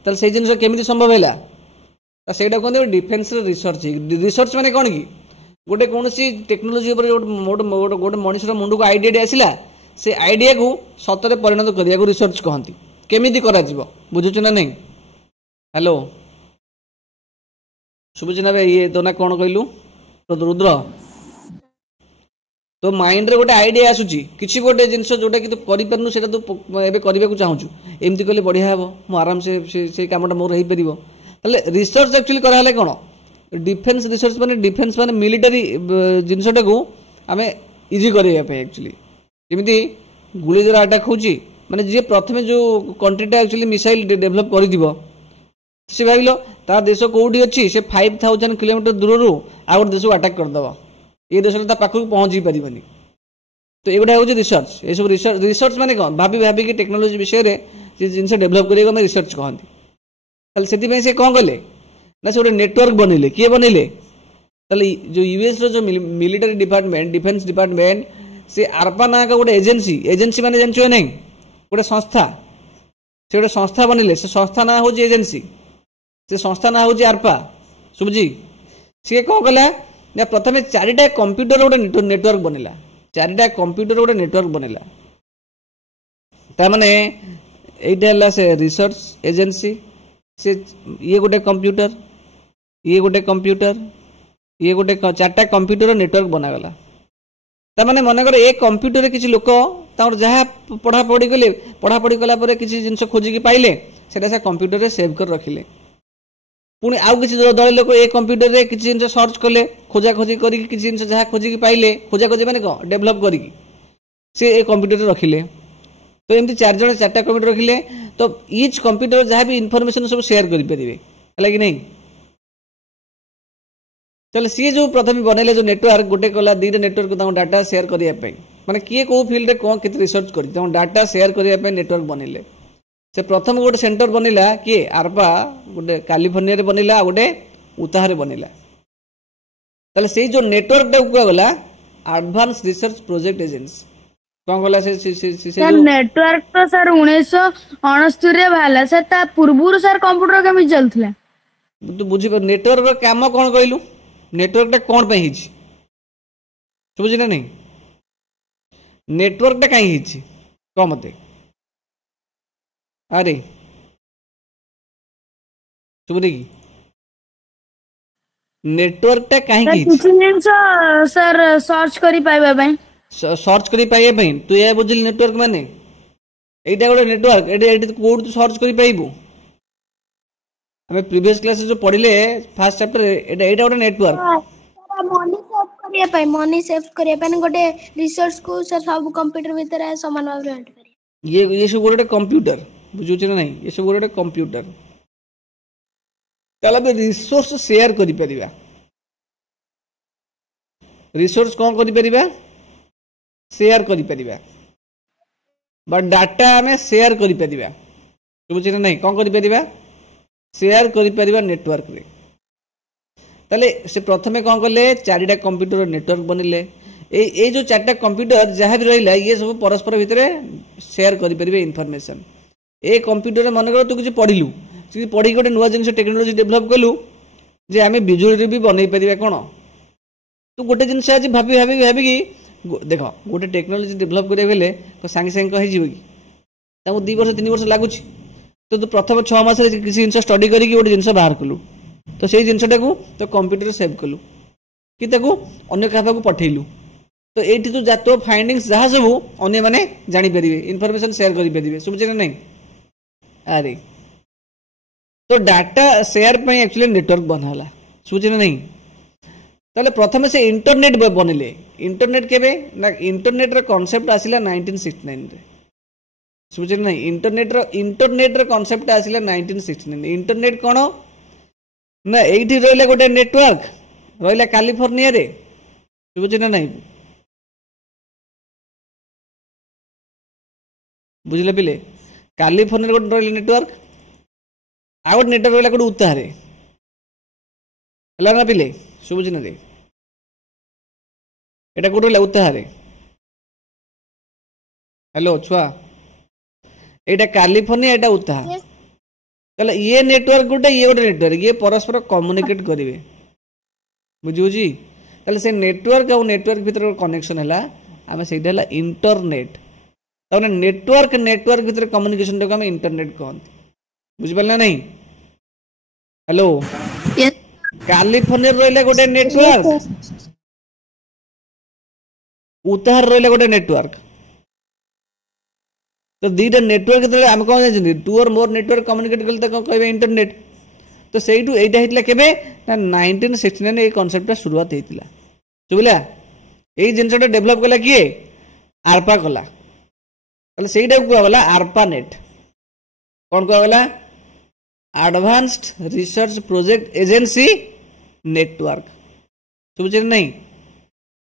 तल से जिनस केमिति संभव हैला ता सेटा कोन डिफेंस रिसर्च माने कोन की गोटे कौनसी टेक्नोलोजी गोटे मनुष्य मुंड को आइडिया आसला से आइडिया को सतरे परिणत करिया रिसर्च कहती केमिति करा जीवो बुझुछ ना नहीं हेलो सुबुछ ना ये तो ना कौन कहलु रुद्र तो माइंड रे गोटे आइडिया आसुची किछि गोटे जिंस जोटा कि तो करि परनु सेटा तो एबे करबा को चाहूछु एमति कहले बढ़िया हेबो मु आराम से कामटा मोर हेई परिबो तले रिसर्च एक्चुअली करा हले कोन डिफेंस रिसर्च माने मिलिटरी जिनसटा को आमे इजी करिया पे एक्चुअली जेमिति गुली द्वारा अटैक होची माने जे प्रथमे जो कंट्रीटा एक्चुअली मिसाइल डेवलप करि दिबो से भाबिलो ता देश कोउडी अछि से 5000 किलोमीटर दूररु आ गोटे देश को अटैक कर दबा ये देश ता पाखु पहुंची परिबनी तो एगुडा होची रिसर्च ए सब रिसर्च माने कोन भाबी कि टेक्नोलॉजी विषय रे जे जिनसे डेवलप करियो हम रिसर्च कहंती तल सेति पे से कोन गले ना से गोटे नेटवर्क बनिले किए बनिले तले जो यूएस रो जो मिलिटरी डिपार्टमेंट डिफेंस डिपार्टमेंट से आरपा ना का गोटे एजेंसी माने जानछो नहीं गोटे संस्था से गोटे संस्था बनिले से संस्था ना होची एजेंसी से संस्था ना होची आरपा सुबजी से कोन कला ना प्रथमे चारिटा कंप्यूटर गोटे नेटवर्क बनिला चारिटा कंप्यूटर गोटे नेटवर्क बनिला ता माने एटा हला से रिसर्च एजेंसी से ये गोटे कंप्यूटर ये गोटे कंप्यूटर ये गोटे चारटा कंप्यूटर नेटवर्क बनागला ता माने मन कर एक कंप्यूटर किछि लोक तार जहा पढ़ापढ़ी कला परे किछि जिंस खोजिकी पाइले सेटा से कंप्यूटर रे सेव कर रखिले पुणी आउ किछि दल लोक एक कंप्यूटर रे किछि जिंस सर्च कले खोजा खोजी करी किछि जिंस जहा खोजिकी पाइले खोजा खोजी माने को डेवलप करी से एक कंप्यूटर रखिले तो एमती चार जण चारटा कंप्यूटर रखिले तो ईच कंप्यूटर जहाँ भी इनफॉरमेशन सब शेयर करि परिबे हला कि नहीं चल सी जो प्रथम बनैले जो नेटवर्क गोटे कला दीटा नेटवर्क को डाटा शेयर करिया पे माने किए को फील्ड रे कोन कित रिसर्च करि डाटा शेयर करिया पे नेटवर्क बनैले से प्रथम गोटे सेंटर बनिला किए आरपा गोटे कैलिफोर्निया रे बनिला गोटे उताह रे बनिला तले से जो नेटवर्क टा गला एडवांस रिसर्च प्रोजेक्ट एजेंसी कौन गला से सर नेटवर्क तो सर 1969 रे भाला सर ता पूर्वरु सर कंप्यूटर केमि चलथले तू बुझी नेटवर्क रो काम कोन कहलु नेटवर्क टा कोन पे हिची बुझी ना नहीं नेटवर्क टा काई हिची को मते अरे सुबुदी की नेटवर्क टा काई हिची कुछ जिंस सर सर्च करी पाइबा पई सर्च करी पाइबा पई तू ए बुझिल नेटवर्क माने एटा गोटे नेटवर्क एटा कोड तू सर्च करी पाइबू हमें प्रीवियस क्लास जो पढ़िले फर्स्ट चैप्टर एटा गोटे नेटवर्क मनी सेव करिया पे गोटे रिसोर्स को सर सब कंप्यूटर भीतर समान भाव ऐड करिया ये सब गोटे कंप्यूटर बुझु छ नहीं ये सब गोटे कंप्यूटर ताला बे रिसोर्स शेयर करि परिबा रिसोर्स कोन करि परिबा शेयर करि परिबा बा डाटा हमें शेयर करि परिबा बुझु छ नहीं कोन करि परिबा शेयर करि परिबा नेटवर्क रे ताले से प्रथमे कोन करले चारिटा कंप्यूटर नेटवर्क बनिले ए जो चारटा कंप्यूटर जहाँ भी रहिला ये सब परस्पर भितर शेयर करि परिबे इनफॉरमेशन ए कंप्यूटर मन कर तू किछि पढिलु कि पढी गोटे नुवा जिंस टेक्नोलॉजी डेवलप कलु जे आमे बिजुली भी बनै परिबा कोन तू गोटे जिंस आज भाबी कि देखो गोटे टेक्नोलॉजी डेवलप करे बेले तो सांगे सांगे कहि जीव कि ताको 2 वर्ष 3 वर्ष लागुछि तो तू प्रथम 6 मास रे किछि जिंस स्टडी करी कि गोटे जिंस बाहर कलु तो सेही जिंसटा को तो कंप्यूटर सेव कलु कि ताको अन्य काहा को पठेलु तो एठी तू जातो फाइंडिंग्स जहा सब अन्य माने जानि परिबे इनफॉरमेशन शेयर करि परिबे सुबुछि ना नहीं अरे तो डाटा शेयर पे एक्चुअली नेटवर्क बनाला सुबुछि ना नहीं ताले प्रथम से इंटरनेट बनिले इंटरनेट केबे ना इंटरनेट रो कांसेप्ट आसिला 1969 रे सुबुछि ना नहीं इंटरनेट रो कांसेप्ट आसिला 1969 इंटरनेट कोन ना एठी रहले गोटे नेटवर्क रहला कैलिफोर्निया रे बुझे ना नहीं बुझले पिले कैलिफोर्निया गोटे रही नेटवर्क आ गोटे नेटवर्क रहा गोटे उतारे है ना पिले शुभुच ना दे एटा कोड रहा उतारे हेलो छुआ एटा कैलिफोर्निया एटा उताहा ताले ये नेटवर्क गोटे नेटवर्क ये परस्पर कम्युनिकेट करेंगे बुझी ताले से नेटवर्क और नेटवर्क भीतर कनेक्शन है आम से इंटरनेट तब नेटवर्क नेटवर्क भीतर कम्युनिकेशन टाक आम इंटरनेट कहते बुझिपारे नहीं हेलो कैलिफोर्निया रहा गोटे नेटवर्क उतार रहा गोटे नेटवर्क तो दीटा नेटवर्क आम कौन जानते to or more network communicate कले कह इंटरनेट तो से यहाँ के 1969 ये कनसेप्ट शुरुआत होता शुभला ये जिनसा डेभलप कला किए आरपा कला से कहगला आरपा नेट कौन कहगला advanced research project agency network शुभुचे नहीं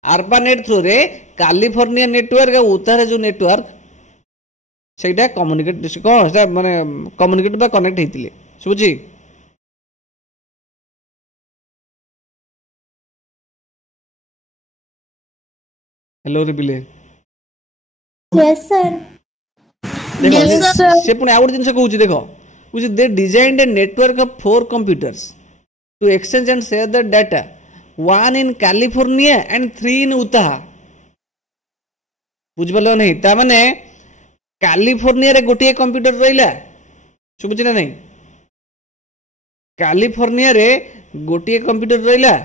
आरपा नेट थ्रू रे कैलिफोर्निया नेटवर्क उतार जो नेटवर्क से कम्युनिकेट कौन माने कम्युनिकेट बा कनेक्ट होते शुभुची हेलो रे बिले यस सर देखो से पुणी आउ जिन कहूँ देखो they designed a network of 4 computers to exchange and share the data 1 in California and 3 in Utah बुझिपाल नहीं ताने कैलिफोर्निया रे गोटे कंप्यूटर रहा शुभुची ना नहीं कैलिफोर्निया रे गोटे कंप्यूटर रहा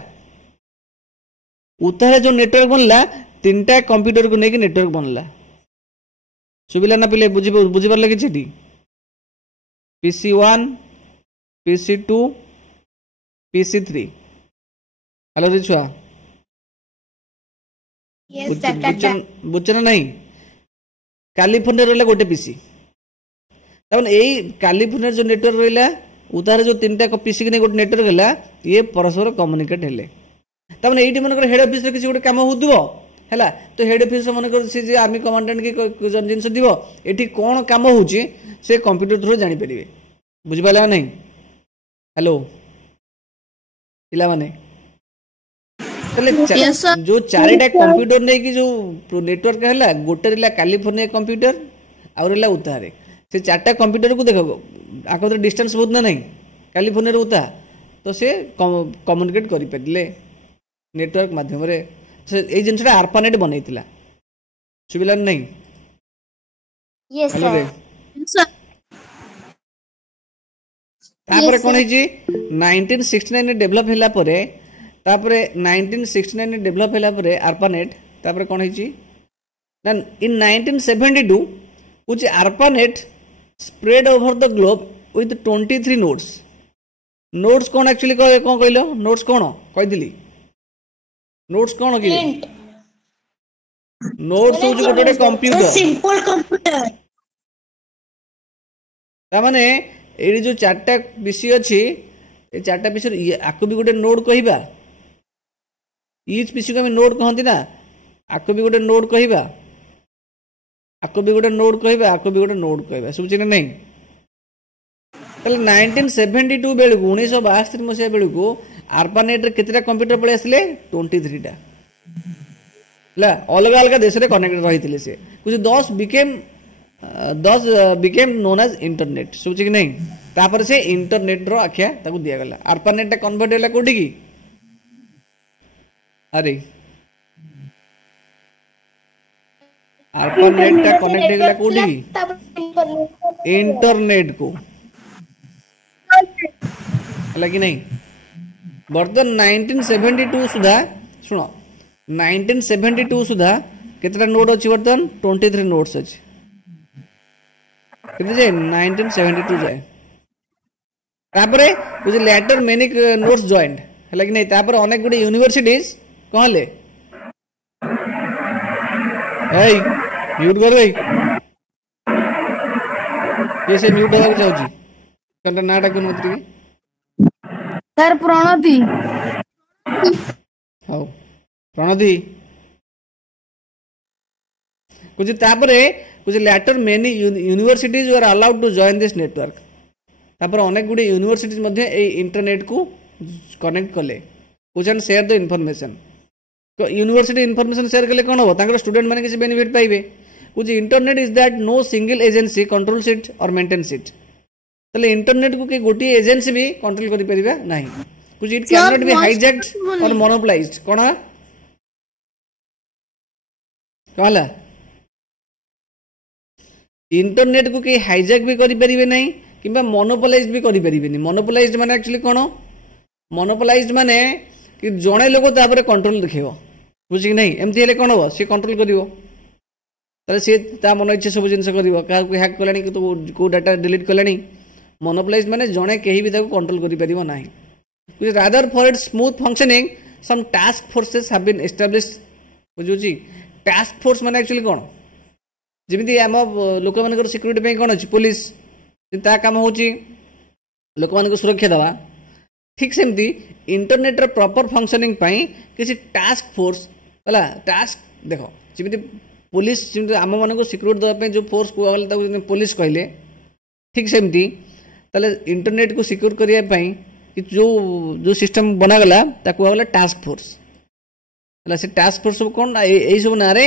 उतार जो नेटवर्क बनला 3टा कंप्यूटर को लेकिन नेटवर्क बनला शुभिला ना पिले बुझिपारे कि PC1 PC2 PC3 हेलो रे छुआ बुझना नहीं कैलिफोर्निया रहा गोटे पीसी तब यही कैलिफोर्निया जो नेटवर्क रहा उतार जो 3टा पीसी की गोटे नेटवर्क है ये परस्पर कम्युनिकेट है तब ये मन हेड ऑफिस किसी गोटे कम हो तो हेड ऑफिस मन कर आर्मी कमांडेंट की जिन ये कौन कम हो कंप्यूटर थ्रू जापर बुझिपारे नहीं हेलो पिला माने जो 4टा कंप्यूटर नहीं कि जो नेटवर्क है गोटे रहा कैलिफोर्निया कंप्यूटर आउ रहा उतारे से 4टा कंप्यूटर को देखो आक डिस्टेंस बहुत ना नहीं कैलिफोर्निया उता तो से कम्युनिकेट करें नेटवर्क माध्यम ये जिनसा आरपानेट बनई शुभिला नहीं तापर कौन है 1969 डेभलप होला परे तापर 1969 डेभलप होला परे आरपानेट तापर कौन है इन 1972 which ARPANET spread over the globe with 23 nodes nodes कौन एक्चुअली कौन कहलो nodes कौन कहिदिली nodes कौन कि nodes हो जो गोटे कंप्यूटर सिंपल कंप्यूटर ता माने एडी जो 4टा पीसी अछि ए 4टा पीसी आको भी गोटे नोड कहिबा ईच पीसी को हम नोड कहंती ना आको भी गोटे नोड कहिबा आको भी गोटे नोड कहिबा आको भी गोटे नोड कहिबा सब चिन्ह नहीं तले 1972 बेलू 1962 मसिया बेलू आरपानेट रे केतेटा कंप्यूटर पळे आसले 23 टा ला अलग अलग देश रे कनेक्ट रहिथिले से कुछ 10 बिकेम नोन एज इंटरनेट सब कि नहीं तापर से इंटरनेट रो आख्या ताकू दिया गला आरपानेट कन्वर्ट होला कोठी की अरे आरपानेट टा कनेक्ट होला कोठी की इंटरनेट को होला कि नहीं बर्तन 1972 सुधा सुनो 1972 सुधा केतरा नोड अछि बर्तन 23 नोड्स अछि कितने जाए 1972 जाए तापरे कुछ लेटर मेनी नोट्स जॉइंट है कि नहीं तापरे अनेक गुडी यूनिवर्सिटीज कहले एई म्यूट कर भाई ये से म्यूट होगा चाहूची कंटा नाटा कोन मत रे सर प्रणति हाउ प्रणति कुछ तापर कुछ later many universities were allowed to join this network तापर अनेक गुडी यूनिवर्सिटीज मध्ये ए इंटरनेट को कनेक्ट कले कुछ एंड शेयर द इनफॉरमेशन तो यूनिवर्सिटी इनफॉरमेशन शेयर कले कोन हो तांकर स्टूडेंट माने किसी बेनिफिट पाइबे कुछ internet is that no single agency controls it or maintains it तले इंटरनेट को के गोटी एजेंसी भी कंट्रोल करि परिबा नाही कुछ it can not be hijacked और मोनोपोलाइज्ड कोन कहला इंटरनेट को के हाईजैक भी करि परिबे नाही किंबा मोनोपोलाइज्ड भी करि परिबे नहीं मोनोपोलाइज्ड माने एक्चुअली कोन मोनोपोलाइज्ड माने कि जणे लोक तापर कंट्रोल देखिबो बुझि नहीं एमती हेले कोन हो से कंट्रोल करिवो ताले से ता मन इच्छा सब जिंस करिवो का हैक कलानी कि तो को डाटा डिलीट कलानी मोनोपोलाइज्ड माने जणे केही भी ताको कंट्रोल करि परिबो नाही which rather for its smooth functioning some task forces have been established बुझुची टास्क फोर्स माने एक्चुअली कोन जेमिति हम लोक मानकर सिक्युरिटी पे कोन अछि पुलिस ता काम होची लोक मान को सुरक्षा देवा ठीक सेमती इंटरनेट रे प्रॉपर फंक्शनिंग पई किसी टास्क फोर्स हला टास्क देखो जेमिति पुलिस जेमिति हम मान को सिक्युरिटी देवा पे जो फोर्स को वाला ता पुलिस कहले ठीक सेमती तले इंटरनेट को सिक्योर करिया पई कि जो सिस्टम बना गला ताको वाला टास्क फोर्स हला से टास्क फोर्स सब कोन एई सब ना रे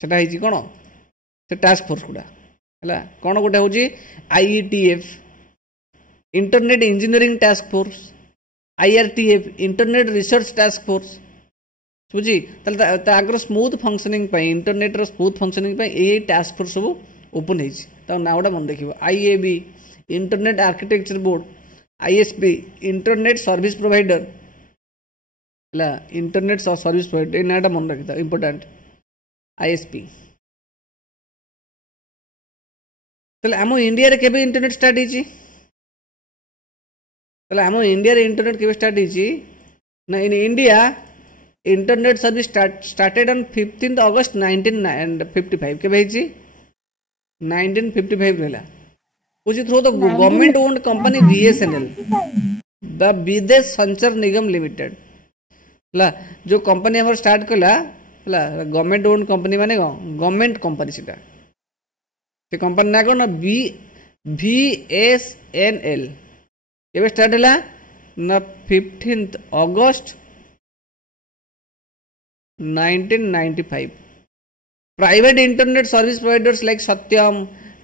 सेटा हिची कोन से टास्क फोर्स गुडा हला कोन गोटे होची IETF internet engineering task force IRTF internet research task force बुझी तले तागर स्मूथ फंक्शनिंग पई इंटरनेट रो स्मूथ फंक्शनिंग पई एई टास्क फोर्स सब ओपन हेची ता नाउडा मन देखिबो IAB internet architecture board ISP internet service provider हला इंटरनेट सर्विस प्रोवाइडर ए नाटा मन रखिता इंपोर्टेंट आईएसपी तले हम इंडिया रे केबे इंटरनेट स्टार्ट हिची तले हम इंडिया रे इंटरनेट केबे स्टार्ट हिची ना in India internet service started on 15th August 1955 केबे हिची 1955 रहला which is through the government owned company BSNL the विदेश संचार निगम लिमिटेड हला जो कंपनी हमर स्टार्ट कला हला गवर्नमेंट ओन्ड कंपनी माने गवर्नमेंट कंपनी सेटा से कंपनी ना कोन VSNL केबे स्टार्ट हला ना 15th August 1995 private internet service providers like Satyam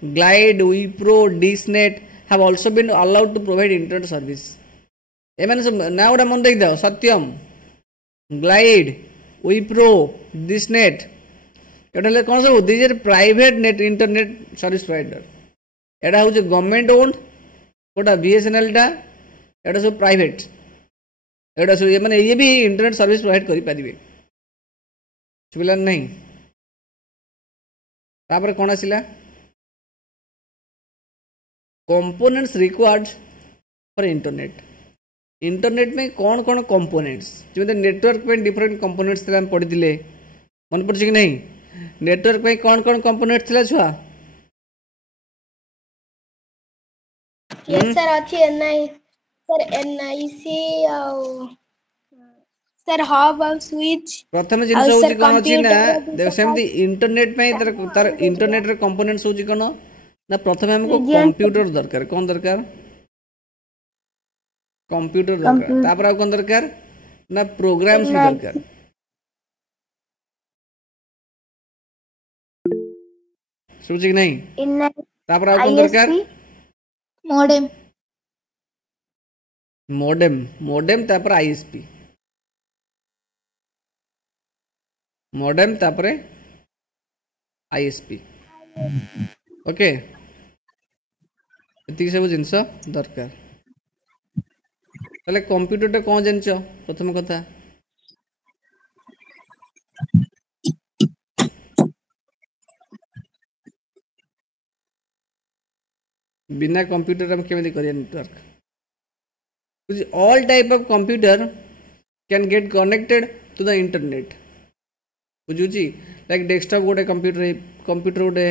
Glide, Wipro, Disnet have also been allowed to provide internet service. एमने सब ना उडा मन देख दो सत्यम ग्लाइड विप्रो डिसनेट एटा कोन सब this are private net internet service provider एटा हो जे गवर्नमेंट ओन्ड कोटा बीएसएनएल टा एटा सब प्राइवेट एटा सब माने ये भी इंटरनेट सर्विस प्रोवाइड करि परिबे सुबिला नहीं तापर कोन आसिला components required for internet internet में कौन कौन कंपोनेंट्स जब नेटवर्क में डिफरेंट कंपोनेंट्स हम पढ़ी मन पड़े कि नहीं नेटवर्क में कौन कौन कंपोनेंट्स थिला छुआ यस सर अच्छी NI sir NIC sir hub और स्विच प्रथम जिंस होची कोन अछि ना देख सेमती इंटरनेट में तार इंटरनेट रे कंपोनेंट्स होची कोन ना प्रथम हमको कंप्यूटर दरकार कौन दरकार कंप्यूटर दरकार तापर आ कौन दरकार ना प्रोग्राम्स भी दरकार सोची कि नहीं तापर आ कौन दरकार मॉडेम मॉडेम मॉडेम तापर आईएसपी मॉडेम तापर आईएसपी ओके एति सब जिंस दरकार तले कंप्यूटर कौन जानछ प्रथम कथा बिना कंप्यूटर हम केमिति करिया network all type of computer can get connected to the internet बुझुची लाइक डेस्कटॉप गोटे कंप्यूटर गोटे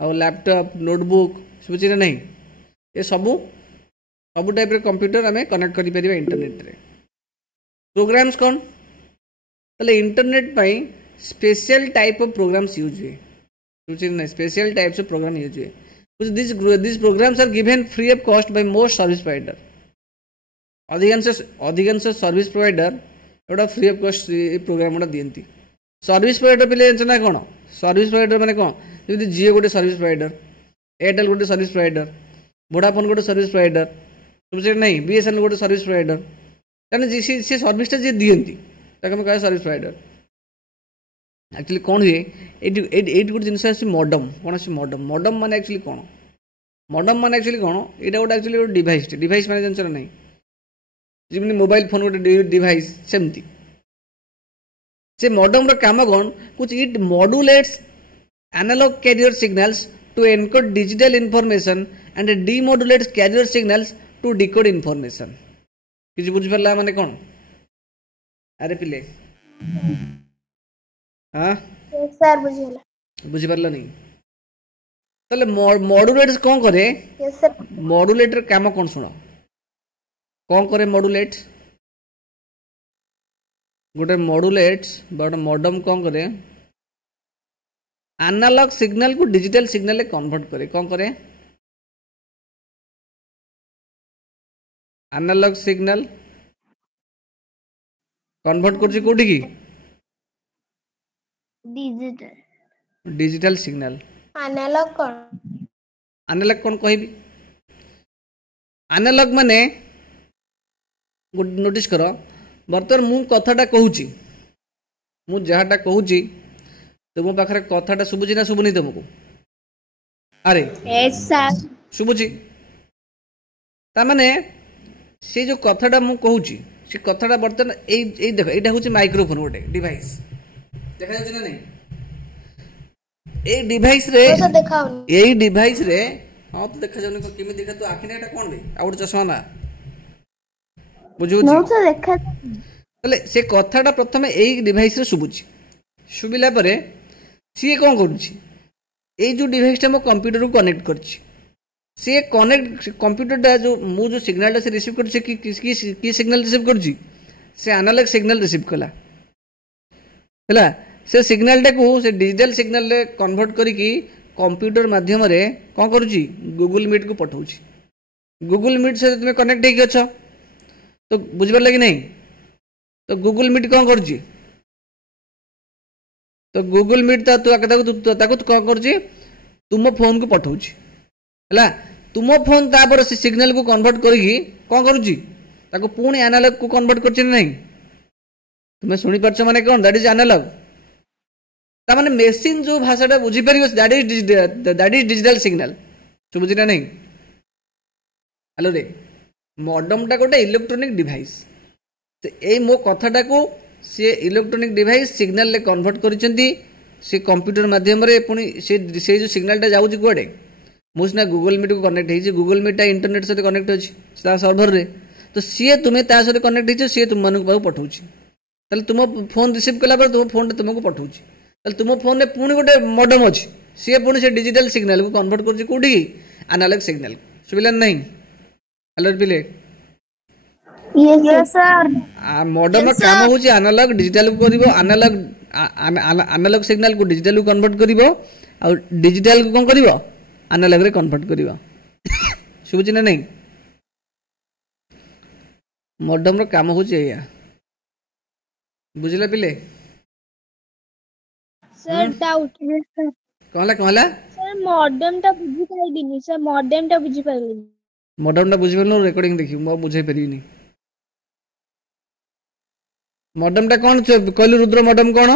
और लैपटॉप नोटबुक बुझी ना नहीं ये सबू सब टाइप रे कंप्यूटर आम कनेक्ट करि परिबा इंटरनेट रे प्रोग्राम्स कौन तले इंटरनेट पाई special type of programs use हुए which is special types of program use हुए which these programs are given free of cost by most service provider अधिकांश service provider Etah free of cost programme गुड़ा दियंती service provider पिले जानछ ना कोन service provider माने कोन जदि जियो गोटे service provider Airtel गोटे service provider Vodafone गोटे सर्विस प्रोवाइडर तुमसे नहीं बीएसएनएल गोटे सर्विस प्रोवाइडर ताने जे सर्विस टा जे दियंती ताके हम कहे सर्विस प्रोवाइडर एक्चुअली कौन हुए ये गोटे जिन मॉडम कौन आस मॉडम मान एक्चुअली कौन मॉडम मान एक्चुअली कौन यहाँ गोटे एक्चुअली गोटे डिवाइस मैंने जानछ ना जमी मोबाइल फोन गोटे डिवाइस सेमती से मॉडम काम कौन कुछ it modulates analog carrier signals to encode digital information and demodulates carrier signals to decode information किसी बुझ पारा माने कौन अरे पिले हाँ सर बुझिला बुझी पारल नहीं ताले मॉड्यूलेटर कौन करे यस सर मॉड्यूलेटर काम कौन सुनो कौन करे मॉड्यूलेट गोटे मॉड्यूलेट बट मॉडम कौन करे एनालॉग सिग्नल को डिजिटल सिग्नल कन्वर्ट करे कौन करे एनालॉग सिग्नल कन्वर्ट कर कोठी की डिजिटल सिग्नल एनालॉग कौन कहबी एनालॉग माने नोटिस कर बर्तमान मु कथाटा कहूची मु जहाटा कहूची तुम पाखरे कथाटा शुभुची ना शुभुनी तुमको अरे यस सर शुभुची तामाने से जो कथाटा मु कहूची से कथाटा बर्तमान ए देखो एटा होची माइक्रोफोन गोटे डिवाइस देखा जाଉଛି ना नहीं ए डिवाइस रे तो देखाओ ए डिवाइस रे हां तो देखा जाउनी को केमे देखा तो आखि ने एटा कोन बे आ गोटे चश्मा ना बुझू मो तो देखा तले से कथाटा प्रथमे एई डिवाइस रे शुभुची शुबिला परे सी कोन करूची ए जो डिवाइस टा मो कंप्यूटर को कनेक्ट करची से कनेक्ट कंप्यूटर टा जो मु जो सिग्नल टा से रिसीव करची की सिग्नल रिसीव करची से एनालॉग सिग्नल रिसीव कला हला से सिग्नल टा को से डिजिटल सिग्नल रे कन्वर्ट करिकी कंप्यूटर माध्यम रे कोन करूची गूगल मीट को पठाउची गूगल मीट से तुम कनेक्ट हेकी अछ तो बुझबार लगी नहीं तो गूगल मीट कौन कर तो गूगल मीट ताकू कौन कर तुम फोन को पठाऊँ है तुम फोन तापर से सिग्नल को कन्वर्ट करी कौन करुच्ची पुणी एनालॉग को कन्वर्ट कर नहीं तुम शुणी पार्छ माने कौन दैट इज एनालॉग तामाने मेसिन जो भाषाटा बुझी पार दैट इज डिजिटल सिग्नल बुझी ना नहीं हेलो रे मॉडमटा गोटे इलेक्ट्रोनिक डिवाइस ए मो कथाटा को सी इलेक्ट्रोनिक डिवाइस सिग्नल ले कन्वर्ट करिसेंती से कंप्यूटर माध्यम रे पुणी से जो सिग्नलटा जाउची कोडे मुसना गूगल मीट को कनेक्ट हेची गूगल मीट इंटरनेट से कनेक्ट अछि ता सर्वर रे तो सी तुमे ता से कनेक्ट हेची सी तुम मानक पाउ पठाउची तले तुम फोन रिसीव कला पर तुम फोन तुमको पठाउची तले तुम फोन रे पुणी गोटे मॉडम अछि सी पुणी से डिजिटल सिग्नल को कन्वर्ट करची कोठी एनालॉग सिग्नल सुबिला नहीं हेलो पिले यस सर मॉडम काम होची एनालॉग डिजिटल को करिवो एनालॉग सिग्नल को डिजिटल को कन्वर्ट करिवो आ डिजिटल को कोन करिवो एनालॉग रे कन्वर्ट करिवो सुबुची ना नहीं मॉडम रो काम होची एया बुझिला पिले सर डाउट कहला सर मॉडम ता बुझी पाइलिनी सर मॉडम ता बुझी पाइलिनी मॉडम टा बुझिबल रेकॉर्डिंग देखि मो बुझाई परिनी मॉडम टा कोन कहलु रुद्र मॉडम कोन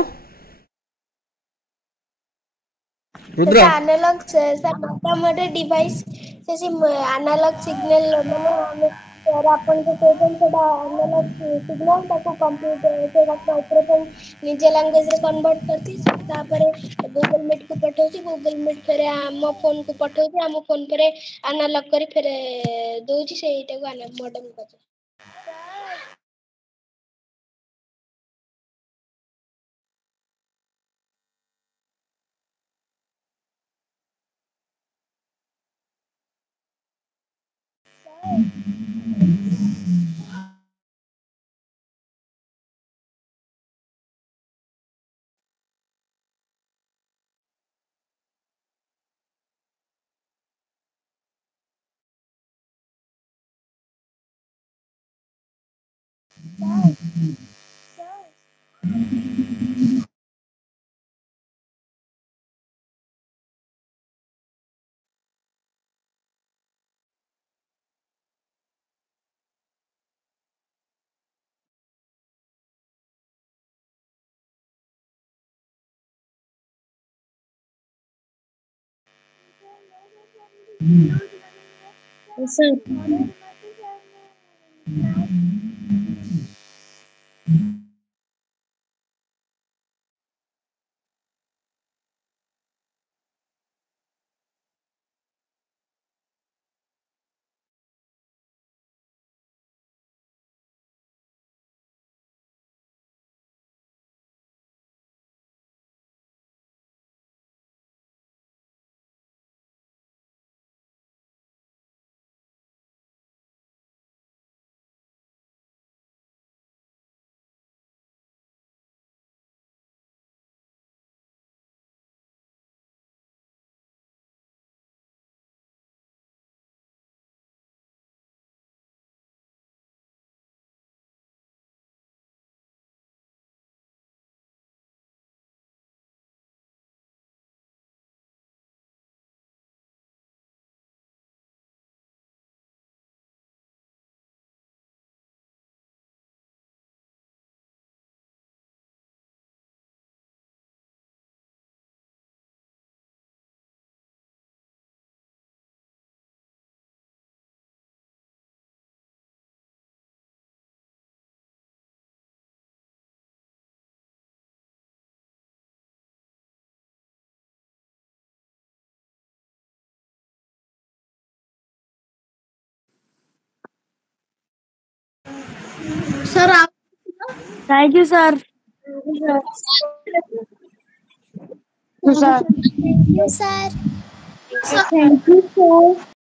रुद्र एनालॉग सर मोटा डिवाइस से एनालॉग सिग्नल माने सर अपन को पेटेंट सेटा एनालॉग सिग्नल ताको कंप्यूटर से माइक्रोफोन निजे लैंग्वेज रे कन्वर्ट करती तापर गूगल मीट को पठाउची गूगल मीट फेरे हम फोन को पठाउची हम फोन पर एनालॉग करी फेरे दोची सेटा को एनालॉग मॉडम कहते Yes, sir. Sir, Thank you, sir. thank you, sir. Thank you, sir.